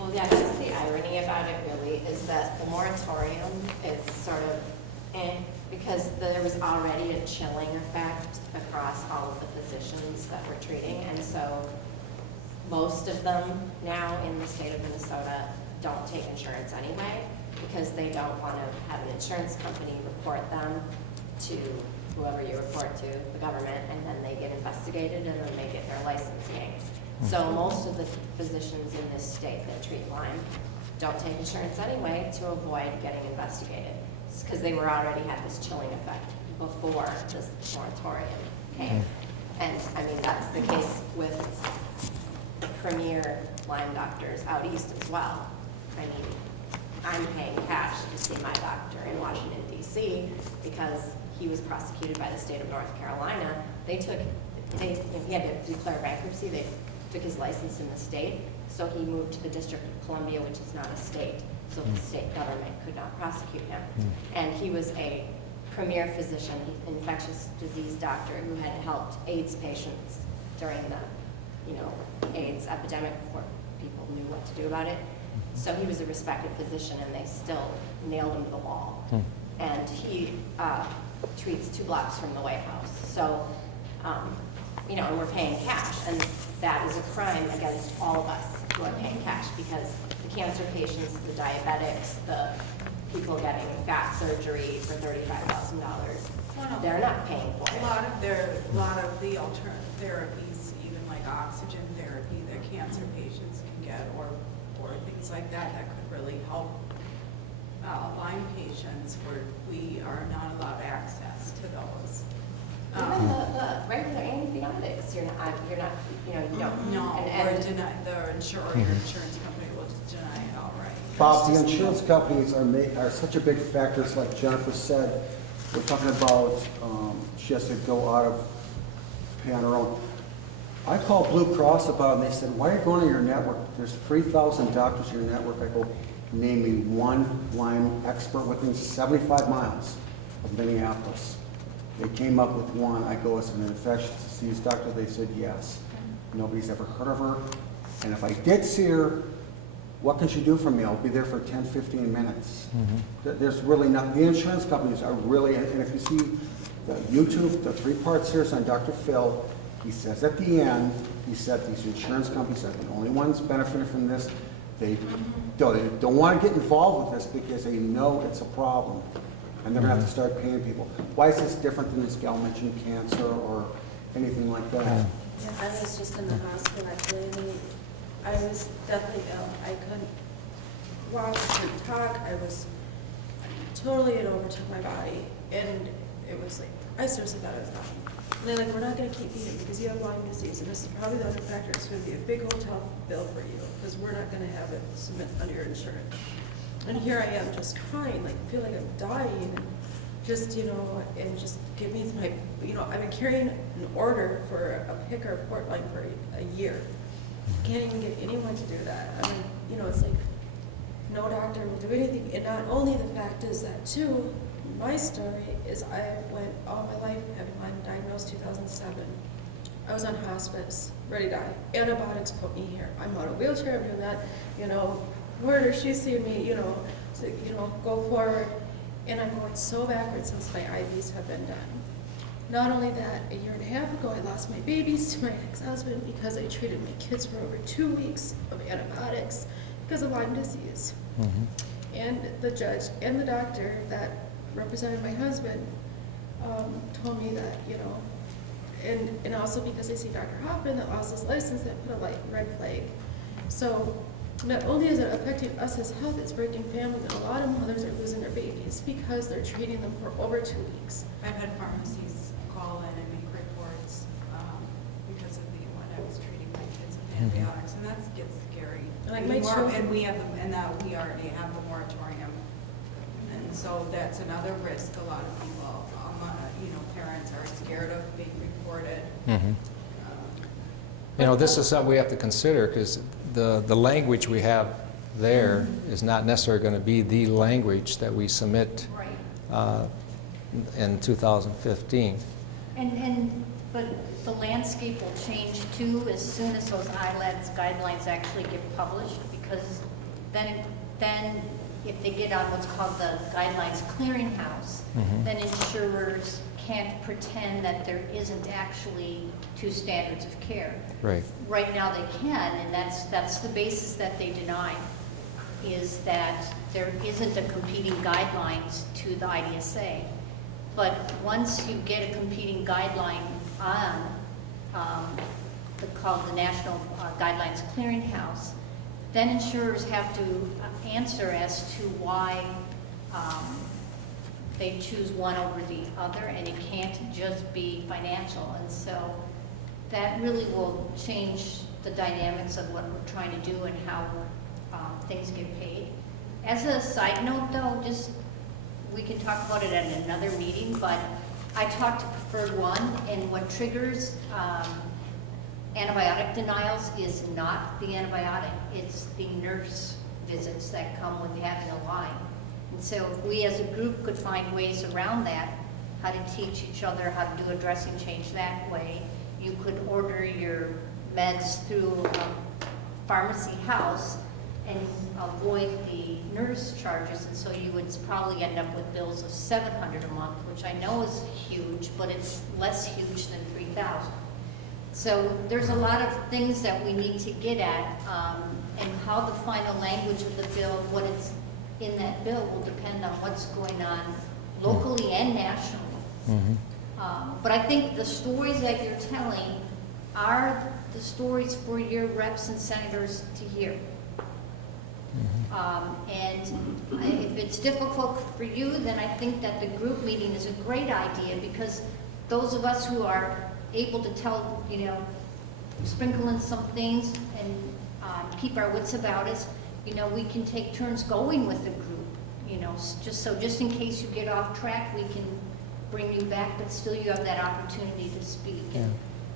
well, yeah, that's the irony about it really, is that the moratorium is sort of, because there was already a chilling effect across all of the physicians that we're treating, and so most of them now in the state of Minnesota don't take insurance anyway, because they don't want to have an insurance company report them to whoever you report to, the government, and then they get investigated and then they get their license yanked. So most of the physicians in this state that treat Lyme don't take insurance anyway to avoid getting investigated, because they were already had this chilling effect before this moratorium came. And I mean, that's the case with the premier Lyme doctors out east as well. I mean, I'm paying cash to see my doctor in Washington, D.C. because he was prosecuted by the state of North Carolina. If he had to declare bankruptcy, they took his license in the state, so he moved to the District of Columbia, which is not a state, so the state government could not prosecute him. And he was a premier physician, infectious disease doctor who had helped AIDS patients during the AIDS epidemic before people knew what to do about it. So he was a respected physician, and they still nailed him to the wall. And he treats 2 blocks from the White House. So, and we're paying cash, and that is a crime against all of us who are paying cash, because the cancer patients, the diabetics, the people getting fat surgery for $35,000, they're not paying for it. A lot of the alternative therapies, even like oxygen therapy that cancer patients can get, or things like that could really help Lyme patients, where we are not allowed access to those. Even the regular antibiotics, you don't. No, and or deny, your insurance company will just deny it outright. Bob, the insurance companies are such a big factor, it's like Jennifer said, we're talking about, she has to go out of pay on her own. I called Blue Cross about it, and they said, why are you going to your network? There's 3,000 doctors in your network. I go, name me one Lyme expert within 75 miles of Minneapolis. They came up with one. I go, as an infectious disease doctor. They said yes. Nobody's ever heard of her. And if I did see her, what can she do for me? I'll be there for 10, 15 minutes. There's really not, the insurance companies are really, and if you see the YouTube, the 3-part series on Dr. Phil, he says at the end, he said these insurance companies are the only ones benefiting from this. They don't want to get involved with this because they know it's a problem, and they're going to have to start paying people. Why is this different than this gal mentioned cancer or anything like that? Yeah, I was just in the hospital actually. I was definitely ill. I couldn't walk, couldn't talk. It overtook my body, and it was like, I seriously thought I was dying. And they're like, we're not going to keep you because you have Lyme disease, and this is probably the other factor. It's going to be a big hotel bill for you because we're not going to have it submit under your insurance. And here I am just crying, like feeling like I'm dying, and just, and just give me my, I've been carrying an order for a PIC or a port line for a year. Can't even get anyone to do that. I mean, it's like, no doctor will do anything. And not only the fact is that too, my story is I went all my life, having Lyme diagnosed 2007. I was on hospice, ready to die. Antibiotics put me here. I'm on a wheelchair, I'm doing that, where does she see me, go forward. And I'm going so backwards since my IVs have been done. Not only that, a year and a half ago, I lost my babies to my ex-husband because I treated my kids for over 2 weeks of antibiotics because of Lyme disease. Mm-hmm. And the judge and the doctor that represented my husband told me that, and also because I see Dr. Hoffman that lost his license, that put a red flag. So not only is it affecting us as health, it's breaking families, and a lot of mothers are losing their babies because they're treating them for over 2 weeks. I've had pharmacies call in and make reports because of when I was treating my kids with antibiotics, and that gets scary. Like my children, and we already have the moratorium, and so that's another risk. A lot of people, parents are scared of being reported. Mm-hmm. This is something we have to consider because the language we have there is not necessarily going to be the language that we submit in 2015. But the landscape will change too as soon as those ILADS guidelines actually get published, because then if they get on what's called the guidelines clearinghouse, then insurers can't pretend that there isn't actually 2 standards of care. Right. Right now they can, and that's the basis that they deny, is that there isn't a competing guidelines to the IDSA. But once you get a competing guideline on, called the National Guidelines Clearinghouse, then insurers have to answer as to why they choose one over the other, and it can't just be financial. And so that really will change the dynamics of what we're trying to do and how things get paid. As a side note though, we can talk about it at another meeting, but I talked to Preferred One, and what triggers antibiotic denials is not the antibiotic, it's the nurse visits that come with having a Lyme. And so if we as a group could find ways around that, how to teach each other how to do a dressing change that way, you could order your meds through a pharmacy house and avoid the nurse charges, and so you would probably end up with bills of $700 a month, which I know is huge, but it's less huge than $3,000. So there's a lot of things that we need to get at, and how the final language of the bill, what it's in that bill, will depend on what's going on locally and nationally. But I think the stories that you're telling are the stories for your reps and senators to hear. And if it's difficult for you, then I think that the group meeting is a great idea, because those of us who are able to tell, sprinkle in some things and keep our wits about us, we can take turns going with the group, just in case you get off track, we can bring you back, but still you have that opportunity to speak. Yeah.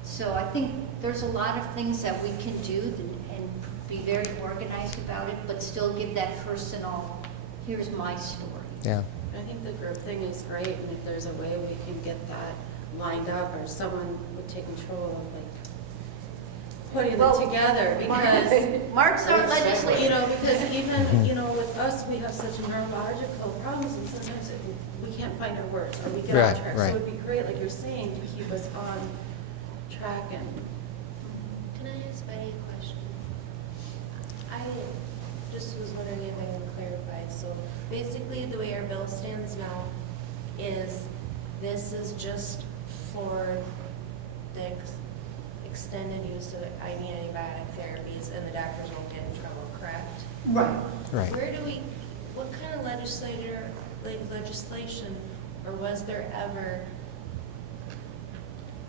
So I think there's a lot of things that we can do and be very organized about it, but still give that personal, here's my story. Yeah. I think the group thing is great, and if there's a way we can get that lined up, or someone would take control of putting it together, because Mark's our legislator. because even with us, we have such neurological problems, and sometimes we can't find our words, or we get off track. So it'd be great, like you're saying, to keep us on track. And can I ask Betty a question? I just was wondering if I can clarify. So basically, the way our bill stands now is this is just for the extended use of IV antibiotic therapies, and the doctors won't get in trouble, correct? Right. What kind of legislation, or was there ever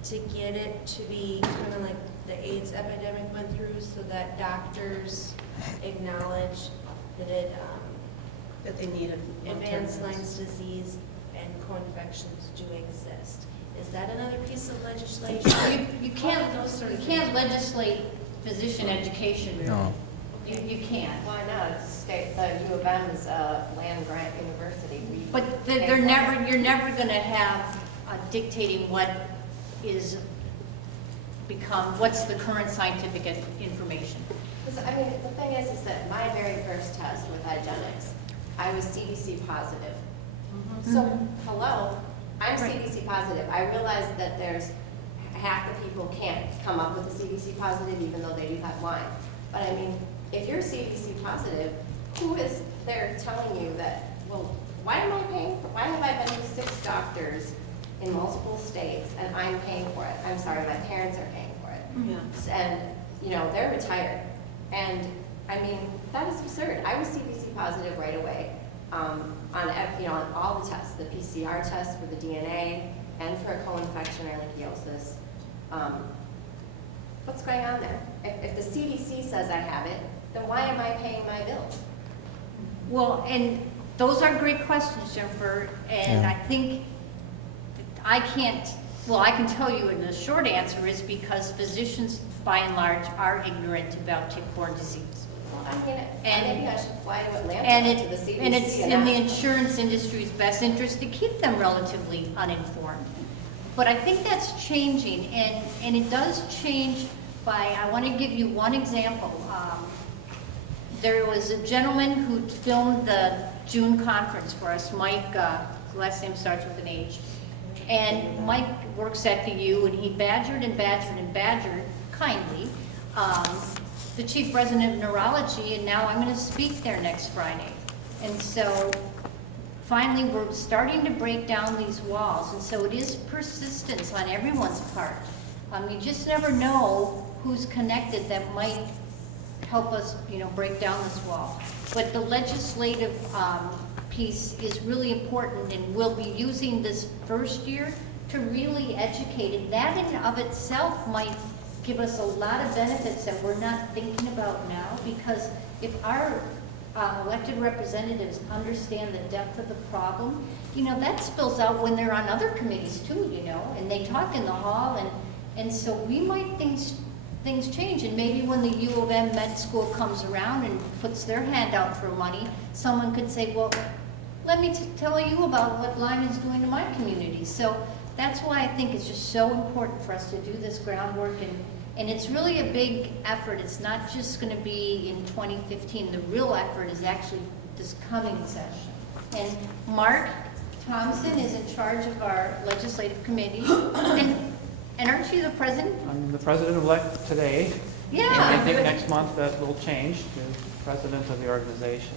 to get it to be kind of like the AIDS epidemic went through, so that doctors acknowledge that it that they need advanced Lyme's disease and co-infections do exist. Is that another piece of legislation? You Those can't legislate physician education. No. You can't. Why not? It's state, the U of M is a land grant university. But you're never gonna have dictating what is what's the current scientific information. I mean, the thing is that my very first test with hygienics, I was CDC positive. So, hello, I'm Right. CDC positive. I realize that there's half the people can't come up with a CDC positive even though they do have Lyme. But I mean, if you're CDC positive, who is there telling you that, well, why have I been to 6 doctors in multiple states and I'm paying for it? I'm sorry, my parents are paying for it. Yeah. And, you know, they're retired. And, I mean, that is absurd. I was CDC positive right away on all the tests, the PCR test for the DNA and for a co-infection or ehrlichiosis. What's going on there? If the CDC says I have it, then why am I paying my bills? Well, and those are great questions, Jennifer, and Yeah. I think I can tell you, and the short answer is because physicians, by and large, are ignorant about tick-borne disease. Well, I mean, And- maybe I should fly to Atlanta And to the CDC. it's in the ask- insurance industry's best interest to keep them relatively uninformed. But I think that's changing, and it does change I want to give you one example. There was a gentleman who filmed the June conference for us, Mike, last name starts with an H. And Mike works at the U, and he badgered kindly the chief president of neurology, and now I'm going to speak there next Friday. And so finally we're starting to break down these walls, and so it is persistence on everyone's part. You just never know who's connected that might help us, break down this wall. But the legislative piece is really important, and we'll be using this first year to really educate. And that in and of itself might give us a lot of benefits that we're not thinking about now, because if our elected representatives understand the depth of the problem, that spills out when they're on other committees too, and they talk in the hall, and so we might things change, and maybe when the U of M Med School comes around and puts their hand out for money, someone could say, well, let me tell you about what Lyme is doing in my community. So that's why I think it's just so important for us to do this groundwork, and it's really a big effort. It's not just going to be in 2015. The real effort is actually this coming session. And Mark Thompson is in charge of our legislative committee. And aren't you the president? I'm the president-elect today. Yeah. And I think next month that will change to president of the organization,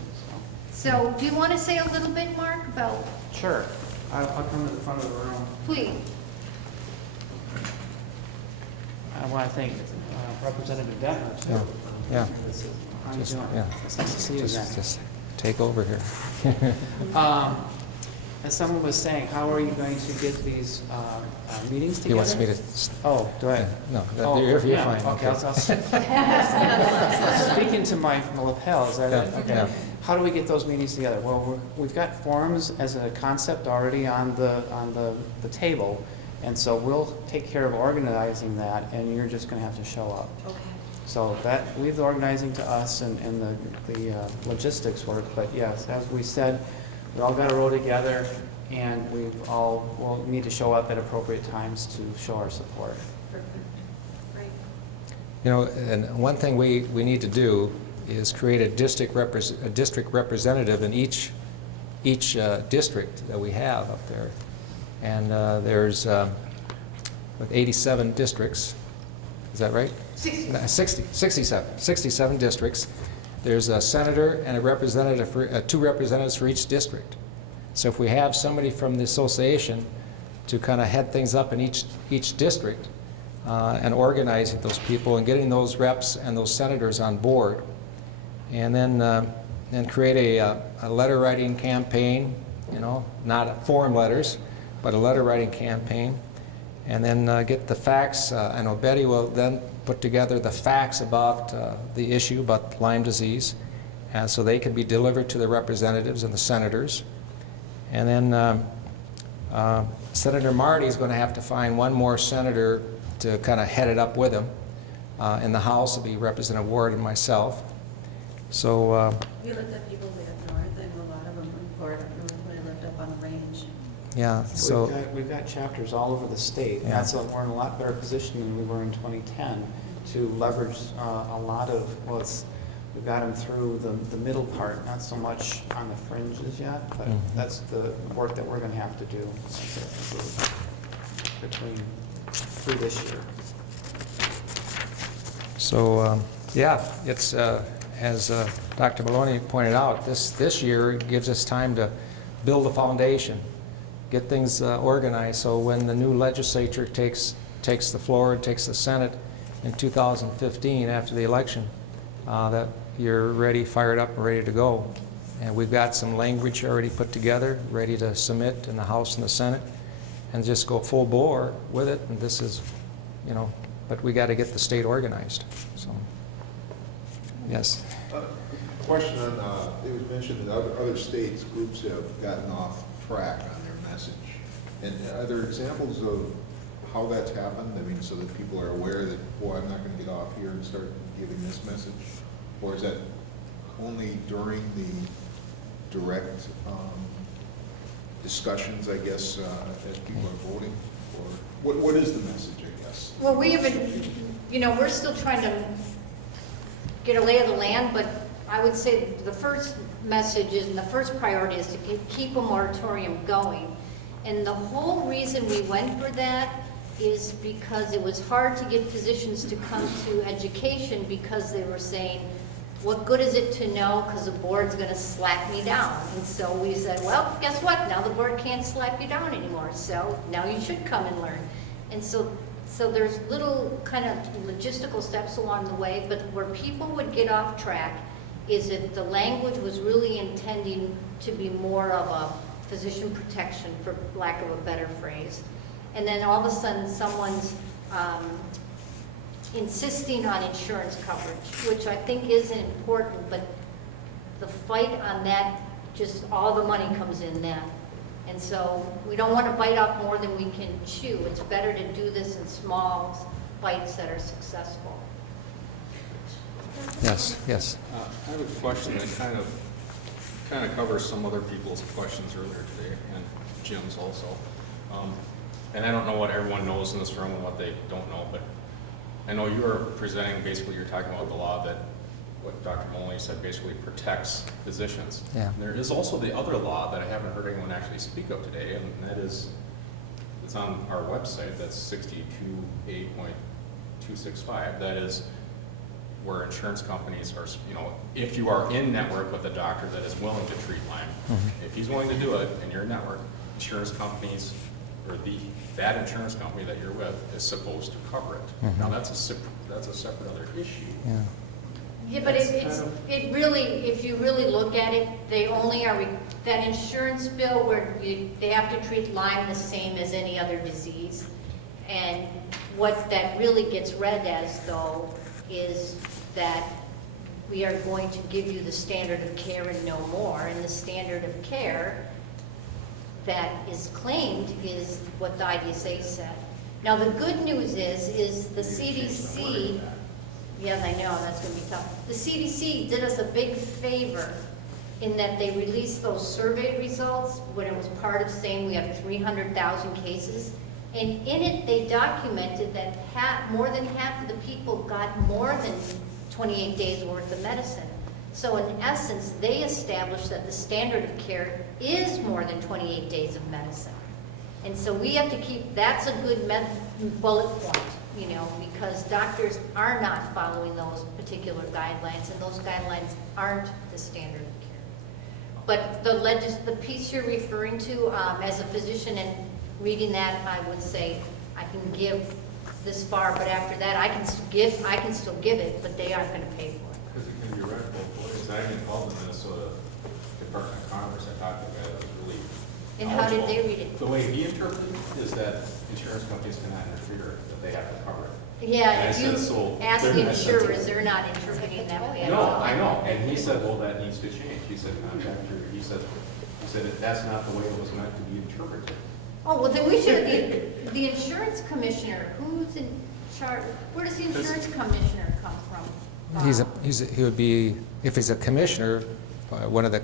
so. So do you want to say a little bit, Mark, about, Sure. I'll come to the front of the room. please? I want to thank Representative Dettmer, too. Yeah. How you doing? Yeah. It's nice to see you again. Just take over here. As someone was saying, how are you going to get these meetings together? He wants me to... Oh, do I? No, Oh, you're yeah, fine. Okay, I'll speak into my lapel, is that it? Yeah, Okay. yeah. How do we get those meetings together? Well, we've got forums as a concept already on the table, and so we'll take care of organizing that, and you're just going to have to show up. Okay. So leave the organizing to us and the logistics work, but yes, as we said, we all got to roll together, and we'll need to show up at appropriate times to show our support. Perfect. Great. And one thing we need to do is create a district representative in each district that we have up there. And there's 87 districts. Is that right? 67 districts. There's a senator and a representative, two representatives for each district. So if we have somebody from the association to kind of head things up in each district and organizing those people and getting those reps and those senators on board, and then create a letter writing campaign, not form letters, but a letter writing campaign, and then get the facts. I know Betty will then put together the facts about the issue about Lyme disease, so they can be delivered to the representatives and the senators. And then Senator Marty's going to have to find one more senator to kind of head it up with him. In the House, it'll be Representative Ward and myself. So We looked at people way up north, and a lot of them moved forward when I lived up on the range. yeah, so We've got chapters all over the state. Yeah. That's we're in a lot better position than we were in 2010 to leverage a lot of, well, we've got them through the middle part, not so much on the fringes yet, but that's the work that we're going to have to do through this year. So, yeah, it's, as Dr. Maloney pointed out, this year gives us time to build a foundation, get things organized, so when the new legislature takes the floor, takes the Senate in 2015 after the election, that you're ready, fired up, and ready to go. And we've got some language already put together, ready to submit in the House and the Senate, and just go full bore with it. And this is, you know, but we got to get the state organized. So, yes. Question on, it was mentioned that other states, groups have gotten off track on their message. And are there examples of how that's happened? I mean, so that people are aware that, boy, I'm not going to get off here and start giving this message? Or is that only during the direct discussions, I guess, as people are voting? Or what is the message, I guess? Well, we haven't, you know, we're still trying to get a lay of the land, but I would say the first message is, and the first priority is to keep a moratorium going. And the whole reason we went for that is because it was hard to get physicians to come to education because they were saying, what good is it to know because the board's going to slap me down? And so we said, well, guess what? Now the board can't slap you down anymore, so now you should come and learn. And so there's little kind of logistical steps along the way, but where people would get off track is if the language was really intending to be more of a physician protection, for lack of a better phrase. And then all of a sudden someone's insisting on insurance coverage, which I think is important, but the fight on that, just all the money comes in then. And so we don't want to bite off more than we can chew. It's better to do this in small bites that are successful. Yes, yes. I have a question that kind of covers some other people's questions earlier today, and Jim's also. And I don't know what everyone knows in this room and what they don't know, but I know you are presenting, basically you're talking about the law that, what Dr. Maloney said, basically protects physicians. Yeah. And there is also the other law that I haven't heard anyone actually speak of today, and that is, it's on our website, that's 62A.265. That is where insurance companies are, you know, if you are in network with a doctor that is willing to treat Lyme, if he's willing to do it and you're in network, insurance companies, or that insurance company that you're with is supposed to cover it. Now that's a separate other issue. Yeah. Yeah, but it really, if you really look at it, they only are, that insurance bill where they have to treat Lyme the same as any other disease. And what that really gets read as, though, is that we are going to give you the standard of care and no more. And the standard of care that is claimed is what the IDSA said. Now, the good news is the CDC, yes, I know, that's going to be tough. The CDC did us a big favor in that they released those survey results when it was part of saying we have 300,000 cases. And in it, they documented that more than half of the people got more than 28 days worth of medicine. So in essence, they established that the standard of care is more than 28 days of medicine. And so we have to keep, that's a good bullet point, you know, because doctors are not following those particular guidelines, and those guidelines aren't the standard of care. But the piece you're referring to, as a physician and reading that, I would say I can give this far, but after that I can still give it, but they aren't going to pay for it. Because it can be read both ways. I even called the Minnesota Department of Commerce. I talked to a guy that was really And how did knowledgeable. they read it? The way he interpreted it is that insurance companies cannot interfere, that they have to cover it. Yeah, And if I you said, so ask they're the not insurers, sensitive. they're not interpreting that way. at No, all. I know, and he said, well, that needs to change. He said, contractor, he said that's not the way it was meant to be interpreted. Oh, well, then we should, the insurance commissioner, who's in charge, where does the insurance commissioner come from? He would be, if he's a commissioner, one of the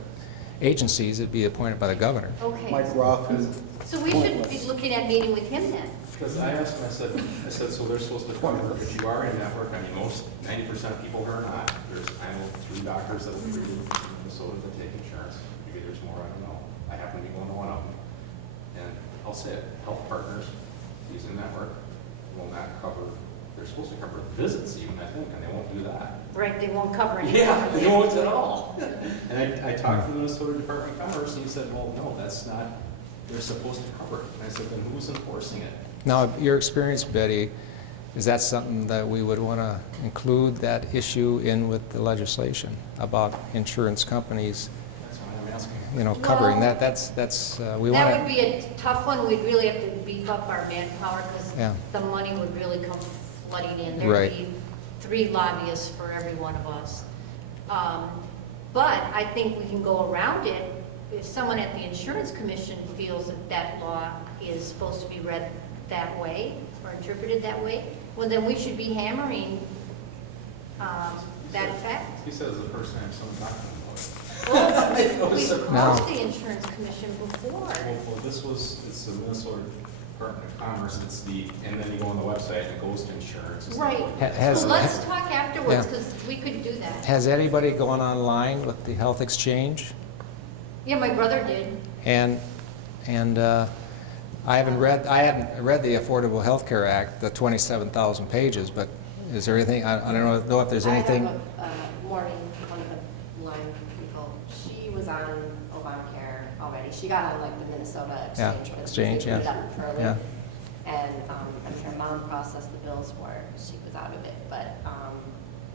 agencies, it'd be appointed by the governor. Okay. Mike Roth is. So we should be looking at meeting with him then. Because I asked him, I said, so they're supposed to cover, if you are in network, I mean, 90% of people are not. I know 3 doctors that will treat in Minnesota that take insurance. Maybe there's more, I don't know. I happen to be going to one of them. And I'll say it, Health Partners, he's in network, will not cover, they're supposed to cover visits even, I think, and they won't do that. Right, they won't cover anything. Yeah, they won't at all. And I talked to the Minnesota Department of Commerce, and he said, well, no, that's not, they're supposed to cover it. And I said, then who's enforcing it? Now, your experience, Betty, is that something that we would want to include that issue in with the legislation about insurance companies, That's why I'm asking. you know, covering Well, that? That's we want That would to. be a tough one. We'd really have to beef up our manpower Yeah. because the money would really come flooding in. Right. There'd be 3 lobbyists for every one of us. But I think we can go around it. If someone at the insurance commission feels that that law is supposed to be read that way or interpreted that way, well, then we should be hammering that effect. He says the first time someone talked to him about it. We've called the insurance commission before. Well, it's the Minnesota Department of Commerce, and then you go on the website and it goes to insurance. It's Right. Has- Well, let's talk afterwards, Yeah. because we could do that. Has anybody gone online with the health exchange? Yeah, my brother did. And I hadn't read the Affordable Health Care Act, the 27,000 pages, but is there anything, I don't know if there's anything. I have Maureen, one of the Lyme people, she was on Obamacare already. She got on like the Minnesota Yeah, exchange. when exchange, they put it yeah. up early. Yeah. And her mom processed the bills for her. She was out of it, but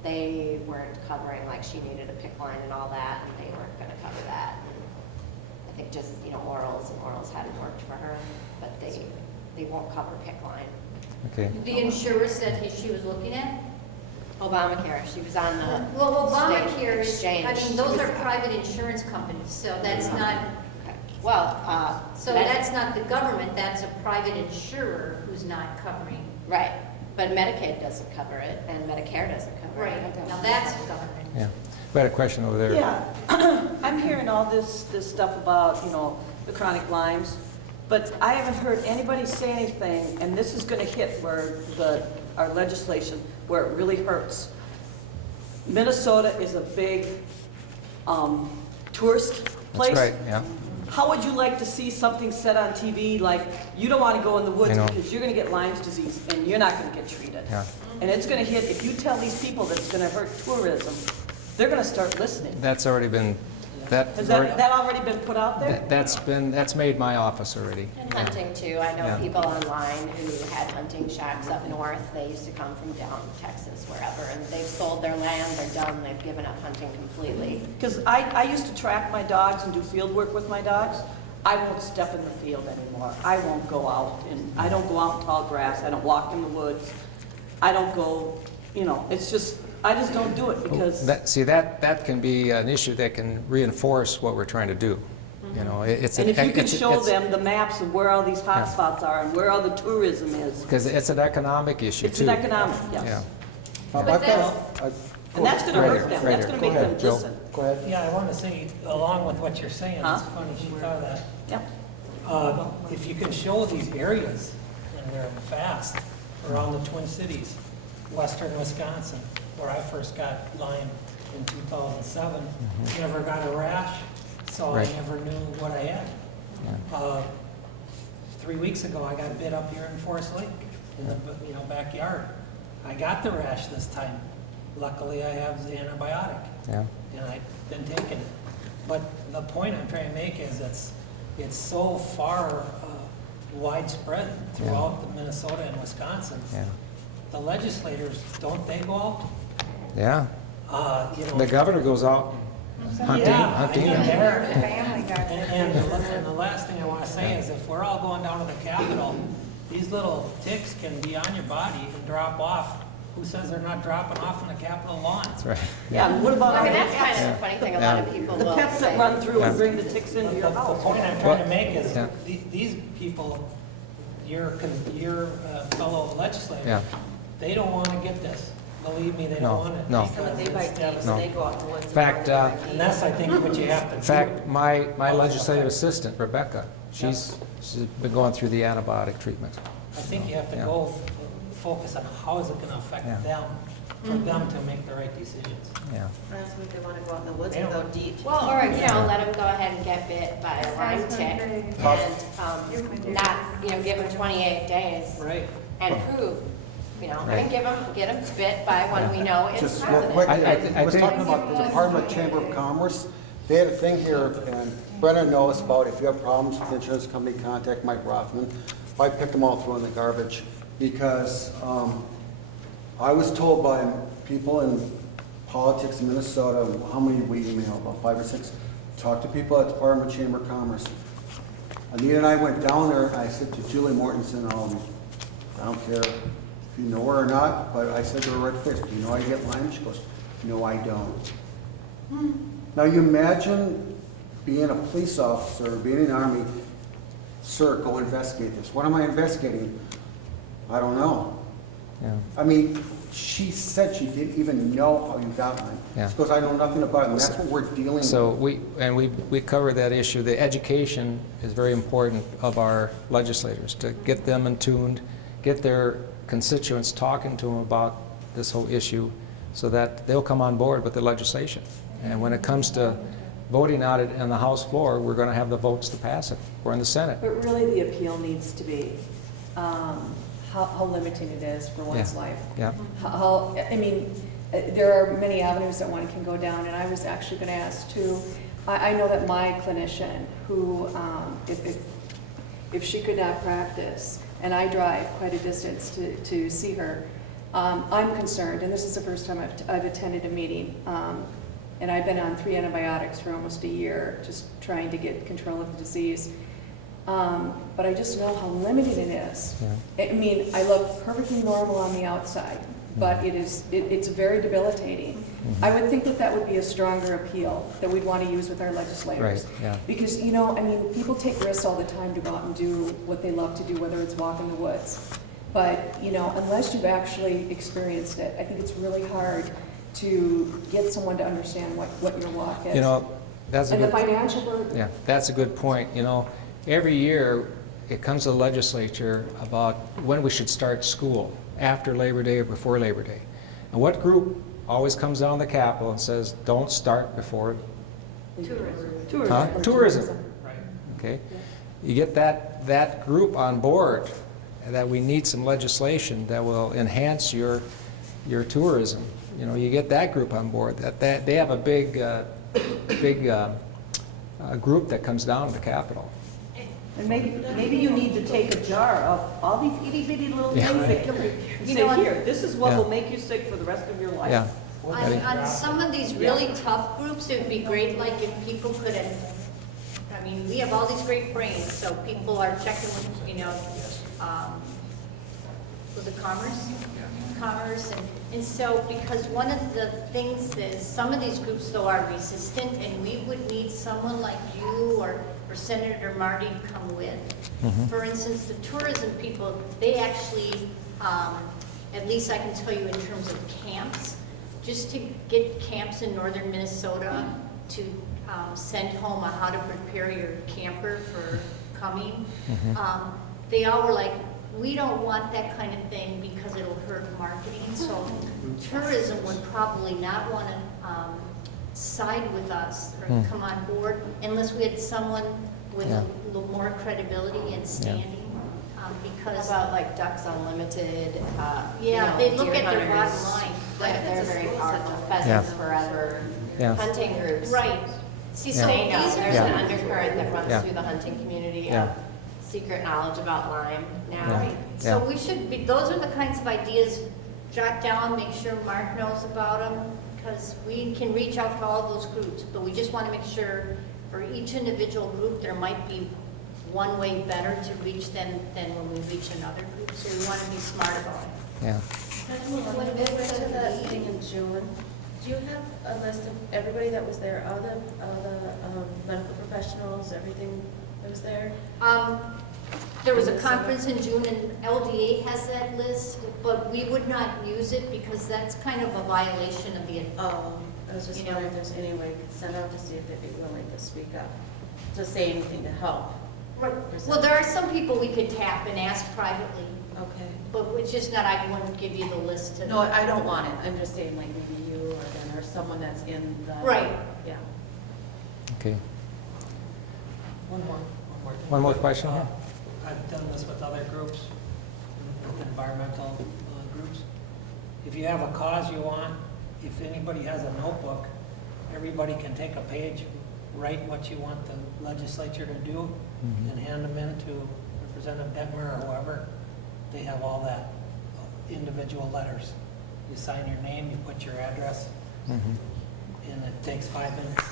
they weren't covering, like she needed a PICC line and all that, and they weren't going to cover that. And I think just, orals hadn't worked for her, but they won't cover PICC line. Okay. The insurers that she was looking at? Obamacare, she was on the Well, state Obamacare is, exchange. I mean, She those was- are private insurance companies, so that's not, Okay. Well, so that's not the government, that's a private insurer who's not covering. right, but Medicaid doesn't cover it, and Medicare doesn't cover it. Right, now that's government. Yeah. We had a question over there. Yeah, I'm hearing all this stuff about, the chronic Lymes, but I haven't heard anybody say anything, and this is gonna hit where our legislation, where it really hurts. Minnesota is a big, tourist place. That's right, yeah. How would you like to see something said on TV, like, you don't wanna go in the woods I know. because you're gonna get Lyme's disease, and you're not gonna get treated? Yeah. And it's gonna hit, if you tell these people that it's gonna hurt tourism, they're gonna start listening. That's already been, Has that already been put out there? that's made my office already. And hunting too. I know Yeah. people online who had hunting shacks up north. They used to come from down Texas, wherever, and they've sold their land, they're done, they've given up hunting completely. Because I used to track my dogs and do field work with my dogs. I won't step in the field anymore. I won't go out, and I don't go out in tall grass. I don't walk in the woods. I don't go, it's just, I just don't do it because. That can be an issue that can reinforce what we're trying to do. It's And if you can it's- show it's- them the maps of where all these hot spots are and where all the tourism is. Because it's an economic issue, too. It's an economic, Yeah. yes. How about that? And that's gonna Right hurt here, them. right That's here. gonna Go make them ahead, Joe. listen. Go ahead. Yeah, I want to say, along with what you're saying, Huh? it's funny she thought of that. Yep. If you can show these areas, and they're vast, around the Twin Cities, western Wisconsin, where I first got Lyme in 2007, never got a rash, so Right. I never knew what I had. Yeah. 3 weeks ago, I got bit up here in Forest Lake, in the backyard. I got the rash this time. Luckily, I have the antibiotic, Yeah. and I've been taking it. But the point I'm trying to make is it's so far widespread throughout the Minnesota and Wisconsin. Yeah. The legislators, don't they go out? Yeah. The governor goes out hunting. Yeah, I mean, and- and the last thing I want to say is if we're all going down to the Capitol, these little ticks can be on your body and drop off. Who says they're not dropping off on the Capitol lawn? That's right. Yeah, and what about I all mean, the that's kind pets? of a funny thing, a lot of people The will pets that say. run through and Yeah. bring the ticks into your The house. point I'm trying to make is Yeah. these people your fellow legislators, Yeah. they don't want to get this. Believe me, they don't No, want it. no. because They it's bite deep, devastating. and they go out the woods. In fact, And that's, I think, what you have to do. in fact, my legislative assistant, Rebecca, she's been going through the antibiotic treatment. I think you have to Yeah. go focus on how is it going to affect Yeah. them, for them to make the right decisions. Yeah. That's what they want to go out in the woods They don't- without DEET. Well, or, you know, let them go ahead and get bit by a Lyme tick and, not, you know, give them 28 days Right. and prove, you know, Right. and get them bit by one we know is Just real president. quick, I I was think- talking about the Department of Chamber of Commerce. They had a thing here, and Brennan knows about if you have problems with the insurance company, contact Mike Rothman. I picked them all through in the garbage because I was told by people in politics in Minnesota, how many we email, about 5 or 6, talk to people at the Department of Chamber of Commerce. Anita and I went down there, and I said to Julie Mortensen, I don't care if you know her or not, but I said to her right face, do you know I get Lyme? She goes, no, I don't. Now you imagine being a police officer, being in the Army, sir, go investigate this. What am I investigating? I don't know. Yeah. I mean, she said she didn't even know how you got Lyme. Yeah. She goes, I know nothing about it, and that's what we're dealing with. So we cover that issue. The education is very important of our legislators, to get them in tuned, get their constituents talking to them about this whole issue so that they'll come on board with the legislation. And when it comes to voting on it on the House floor, we're going to have the votes to pass it, or in the Senate. But really, the appeal needs to be how limiting it is for one's Yeah. life. Yeah. I mean, there are many avenues that one can go down, and I was actually going to ask too, I know that my clinician, who, if she could not practice, and I drive quite a distance to see her, I'm concerned, and this is the first time I've attended a meeting, and I've been on 3 antibiotics for almost a year, just trying to get control of the disease. But I just know how limited it is. Yeah. I mean, I look perfectly normal on the outside, but it's very debilitating. I would think that would be a stronger appeal that we'd want to use with our legislators. Right, yeah. Because, you know, I mean, people take risks all the time to go out and do what they love to do, whether it's walk in the woods. But, you know, unless you've actually experienced it, I think it's really hard to get someone to understand what your walk is. You know, that's a And the good, financial burden. yeah, that's a good point. You know, every year it comes to the legislature about when we should start school, after Labor Day or before Labor Day. And what group always comes down the Capitol and says, don't start before? Tourism. Huh? Tourism. Right. Okay? You get that group on board, and that we need some legislation that will enhance your tourism. You know, you get that group on board. That they have a big group that comes down to the Capitol. And maybe you need to take a jar of all these itty bitty little Yeah. things that kill you. You know Say, what? here, this is what Yeah. will make you sick for the rest of your life. Yeah. On some of these really tough groups, it would be great, like if people could have, I mean, we have all these great brains, so people are checking with, you know, was it Commerce? Commerce, and so, because one of the things is, some of these groups though are resistant, and we would need someone like you or Senator Marty to come with. For instance, the tourism people, they actually, at least I can tell you in terms of camps, just to get camps in northern Minnesota to send home on how to prepare your camper for coming. They all were like, we don't want that kind of thing because it'll hurt marketing. So tourism would probably not want to side with us or come on board unless we had someone with a little more credibility and standing. Because How about like Ducks Unlimited? yeah, you know, they look deer at their bottom hunters. line. They're very powerful. Pheasants Forever, Yeah. hunting groups. Right. See, so They know these there's are an undercurrent that runs Yeah. through the hunting community Yeah. of secret knowledge about Lyme now. Yeah. So we should be, those are the kinds of ideas, jot down, make sure Mark knows about them, because we can reach out to all those groups, but we just want to make sure for each individual group, there might be one way better to reach them than when we reach another group, so we want to be smart about it. Yeah. When we went to that meeting in June, do you have a list of everybody that was there, all the medical professionals, everything that was there? There was a conference in June, and LDA has that list, but we would not use it because that's kind of a violation of the. Oh, I was just wondering if there's any way we could send out to see if they'd be willing to speak up, to say anything to help. Right. Well, there are some people we could tap and ask privately, Okay. but it's just not, I wouldn't give you the list to. No, I don't want it. I'm just saying like maybe you or then, or someone that's in the. Right. Yeah. Okay. One more thing. One more question? I've done this with other groups, with environmental groups. If you have a cause you want, if anybody has a notebook, everybody can take a page, write what you want the legislature to do, and hand them in to Representative Dettmer or whoever. They have all that, individual letters. You sign your name, you put your address, and it takes 5 minutes.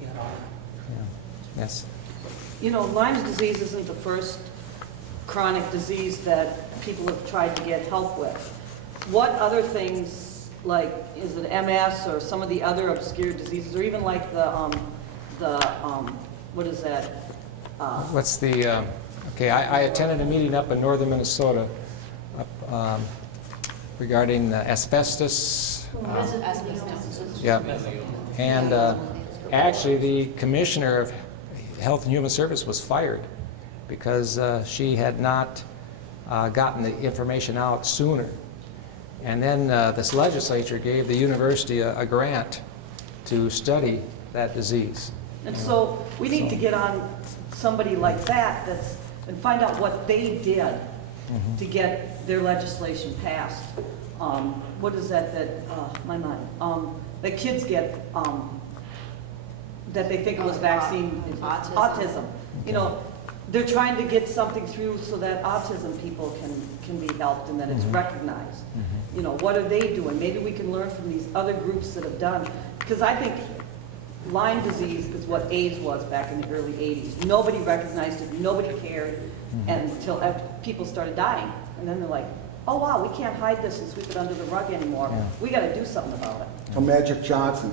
You got all that. Yeah. Yes. You know, Lyme's disease isn't the first chronic disease that people have tried to get help with. What other things, like, is it MS or some of the other obscure diseases, or even like what is that? What's the, okay, I attended a meeting up in northern Minnesota regarding asbestos. Yeah. And actually, the commissioner of Health and Human Service was fired because she had not gotten the information out sooner. And then this legislature gave the university a grant to study that disease. And so we need to get on somebody like that and find out what they did to get their legislation passed. What is that, my mind, that kids get, that they think it was vaccine, autism. You know, they're trying to get something through so that autism people can be helped and that it's recognized. You know, what are they doing? Maybe we can learn from these other groups that have done, because I think Lyme disease is what AIDS was back in the early 80s. Nobody recognized it, nobody cared, until people started dying. And then they're like, oh wow, we can't hide this and sweep it under the rug anymore. Yeah. We gotta do something about it. Till Magic Johnson.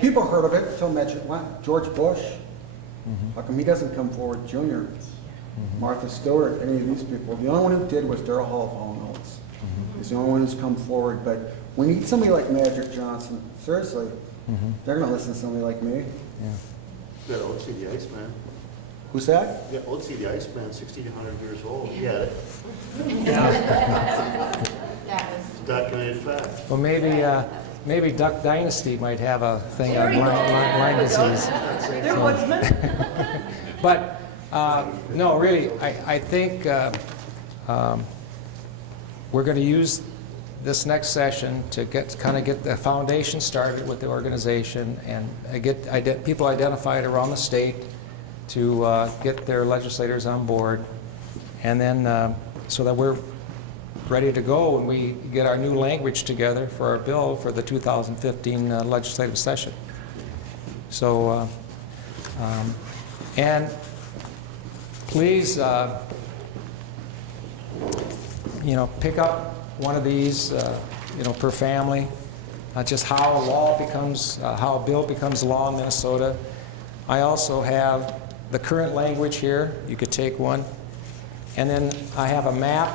People heard of it till George Bush. How come he doesn't come forward, Junior? Martha Stewart, any of these people. The only one who did was Darrell Hall of All Notes. He's the only one who's come forward. But we need somebody like Magic Johnson. Seriously, they're going to listen to somebody like me. That old see the Iceman. Who's that? Yeah, old see the Iceman, 60 to 100 years old. He had it. Documented fact. Well, maybe Duck Dynasty might have a thing on Lyme disease. They're woodsmen. But no, really, I think we're going to use this next session to kind of get the foundation started with the organization and get people identified around the state to get their legislators on board, and then so that we're ready to go when we get our new language together for our bill for the 2015 legislative session. So, and please, pick up one of these, per family. Just how a bill becomes law in Minnesota. I also have the current language here. You could take one, and then I have a map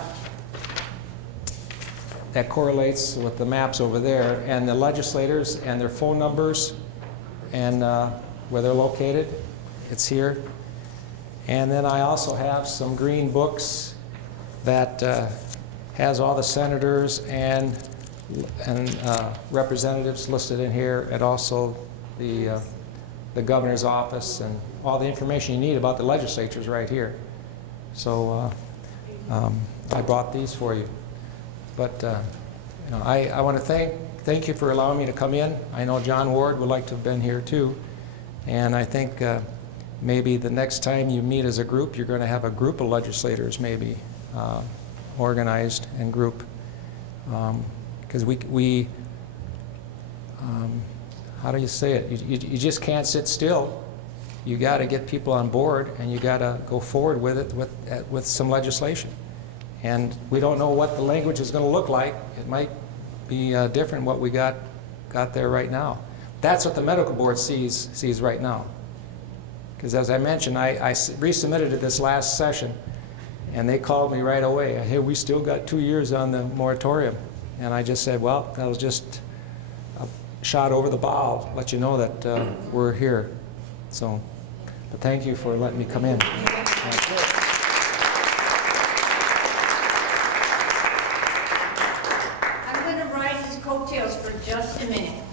that correlates with the maps over there, and the legislators and their phone numbers and where they're located. It's here. And then I also have some green books that has all the senators and representatives listed in here, and also the governor's office, and all the information you need about the legislatures right here. So I brought these for you. But I want to thank you for allowing me to come in. I know John Ward would like to have been here too, and I think maybe the next time you meet as a group, you're going to have a group of legislators maybe organized and group, because we how do you say it? You just can't sit still. You got to get people on board, and you got to go forward with it with some legislation. And we don't know what the language is going to look like. It might be different what we got there right now. That's what the medical board sees right now. Because as I mentioned, I resubmitted it this last session, and they called me right away. Hey, we still got 2 years on the moratorium. And I just said, well, that was just a shot over the bow, let you know that we're here. So, but thank you for letting me come in. I'm going to ride his coattails for just a minute,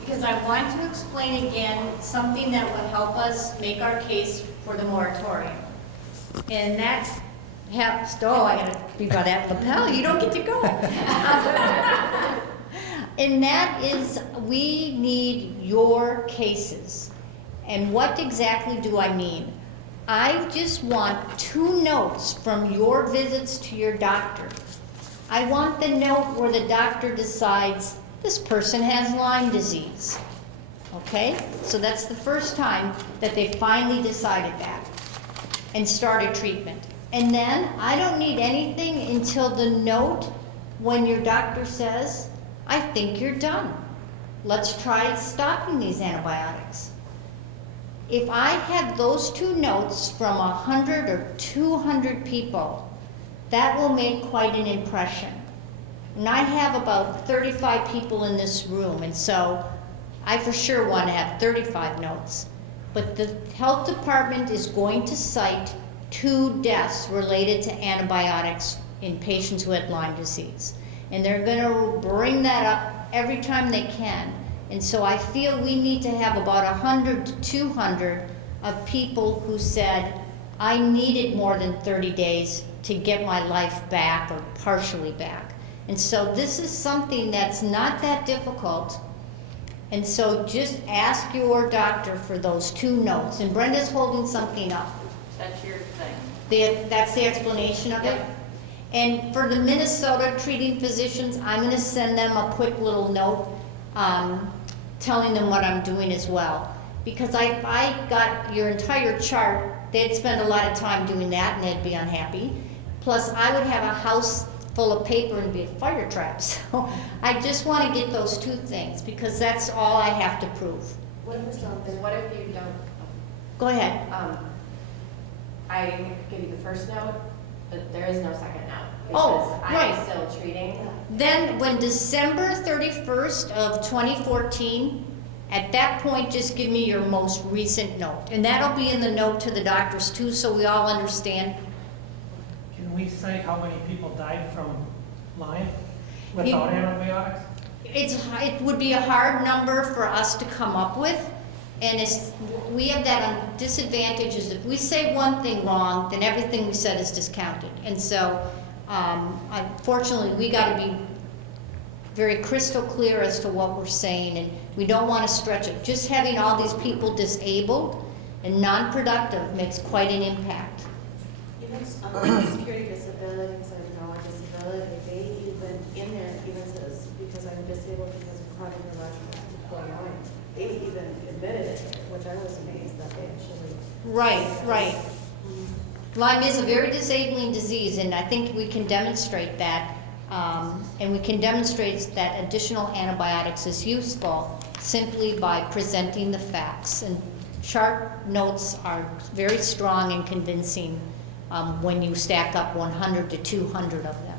because I want to explain again something that will help us make our case for the moratorium. And that happens, oh, I gotta be by that lapel, you don't get to go. And that is, we need your cases. And what exactly do I mean? I just want 2 notes from your visits to your doctor. I want the note where the doctor decides this person has Lyme disease. Okay? So that's the first time that they finally decided that and started treatment. And then I don't need anything until the note when your doctor says, I think you're done. Let's try stopping these antibiotics. If I have those 2 notes from 100 or 200 people, that will make quite an impression. And I have about 35 people in this room, and so I for sure want to have 35 notes. But the health department is going to cite 2 deaths related to antibiotics in patients who had Lyme disease. And they're going to bring that up every time they can. And so I feel we need to have about 100 to 200 of people who said, I needed more than 30 days to get my life back or partially back. And so this is something that's not that difficult. And so just ask your doctor for those 2 notes. And Brenda's holding something up. That's your thing. That's the explanation of it? And for the Minnesota treating physicians, I'm going to send them a quick little note telling them what I'm doing as well. Because I got your entire chart, they'd spend a lot of time doing that and they'd be unhappy. Plus, I would have a house full of paper and be a fire trap. So I just want to get those 2 things because that's all I have to prove. What if you don't? Go ahead. I could give you the first note, but there is no second note. Oh, because right. I'm still treating. Then when December 31st of 2014, at that point, just give me your most recent note. And that'll be in the note to the doctors too, so we all understand. Can we say how many people died from Lyme without antibiotics? It would be a hard number for us to come up with. And we have that disadvantage is if we say one thing wrong, then everything we said is discounted. And so, unfortunately, we got to be very crystal clear as to what we're saying, and we don't want to stretch it. Just having all these people disabled and non-productive makes quite an impact. Even Social Security disability, instead of no disability, they even, in there, even says, because I'm disabled because of chronic neurological Lyme. They even admitted it, which I was amazed that they actually. Right. Lyme is a very disabling disease, and I think we can demonstrate that. And we can demonstrate that additional antibiotics is useful simply by presenting the facts. And chart notes are very strong and convincing when you stack up 100 to 200 of them.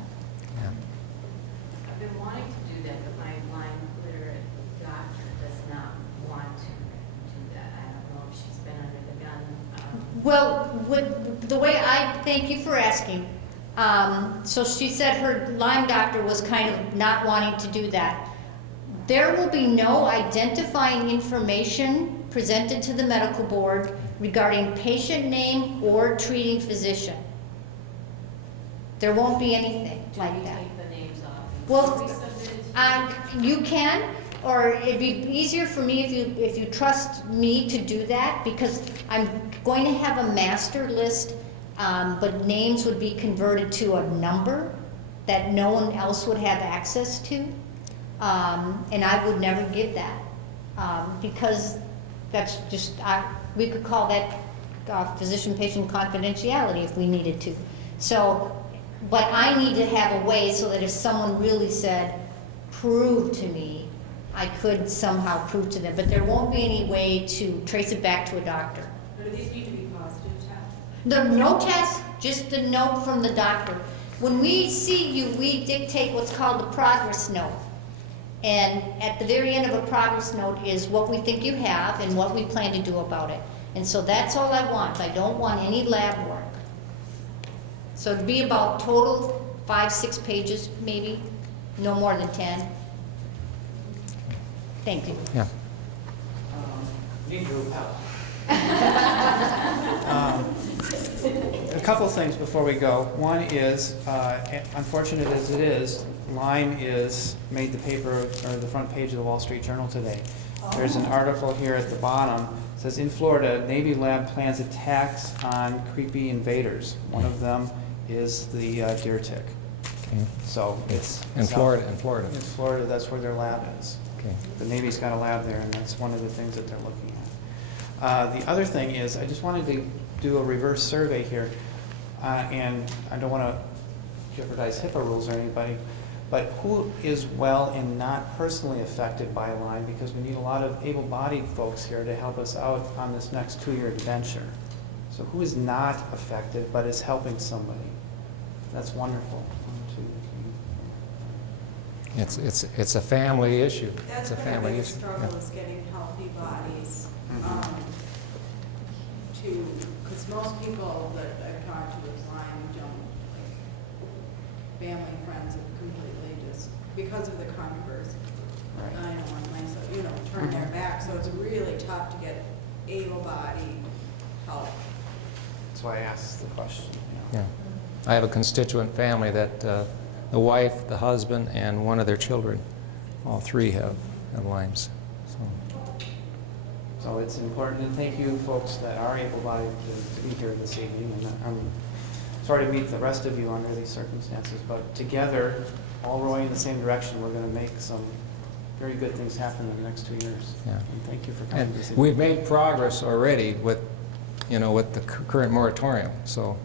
I've been wanting to do that, but my Lyme literate doctor does not want to do that. I don't know if she's been under the gun. Well, the way thank you for asking. So she said her Lyme doctor was kind of not wanting to do that. There will be no identifying information presented to the medical board regarding patient name or treating physician. There won't be anything like that. Take the names off. Well, you can, or it'd be easier for me if you trust me to do that, because I'm going to have a master list, but names would be converted to a number that no one else would have access to, and I would never give that, because that's just, we could call that physician-patient confidentiality if we needed to. So, but I need to have a way so that if someone really said, prove to me, I could somehow prove to them, but there won't be any way to trace it back to a doctor. But Do these need to be positive tests? No test, just the note from the doctor. When we see you, we dictate what's called a progress note. And at the very end of a progress note is what we think you have and what we plan to do about it. And so that's all I want. I don't want any lab work. So it'd be about total 5-6 pages, maybe, no more than 10. Thank you. Yeah. Need group help. A couple things before we go. One is, unfortunate as it is, Lyme made the paper or the front page of the Wall Street Journal today. There's an article here at the bottom. It says, in Florida, Navy lab plans attacks on creepy invaders. One of them is the deer tick. Okay. So It's in Florida. In Florida, that's where their lab is. Okay. The Navy's got a lab there, and that's one of the things that they're looking at. The other thing is, I just wanted to do a reverse survey here, and I don't want to jeopardize HIPAA rules or anybody, but who is well and not personally affected by Lyme, because we need a lot of able-bodied folks here to help us out on this next 2-year adventure. So who is not affected but is helping somebody? That's wonderful. 1, 2, 3. It's a family issue. That's It's a family the issue. struggle is getting healthy bodies because most people that I've talked to with Lyme don't, like, family, friends have completely just, because of the controversy. Right. I don't want myself, turn their back, so it's really tough to get able-bodied help. That's why I asked the question. Yeah. I have a constituent family that the wife, the husband, and one of their children, all 3 have Lyme's. So it's important, and thank you folks that are able-bodied to be here this evening. And I'm sorry to meet the rest of you under these circumstances, but together, all rowing in the same direction, we're going to make some very good things happen in the next 2 years. Yeah. And thank you for coming And this evening. we've made progress already with the current moratorium. So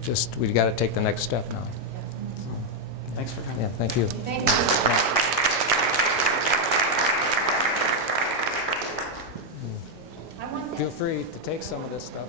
just, we've got to take the next step now. Thanks for coming. Yeah, thank you. Thank you. Feel free to take some of this stuff.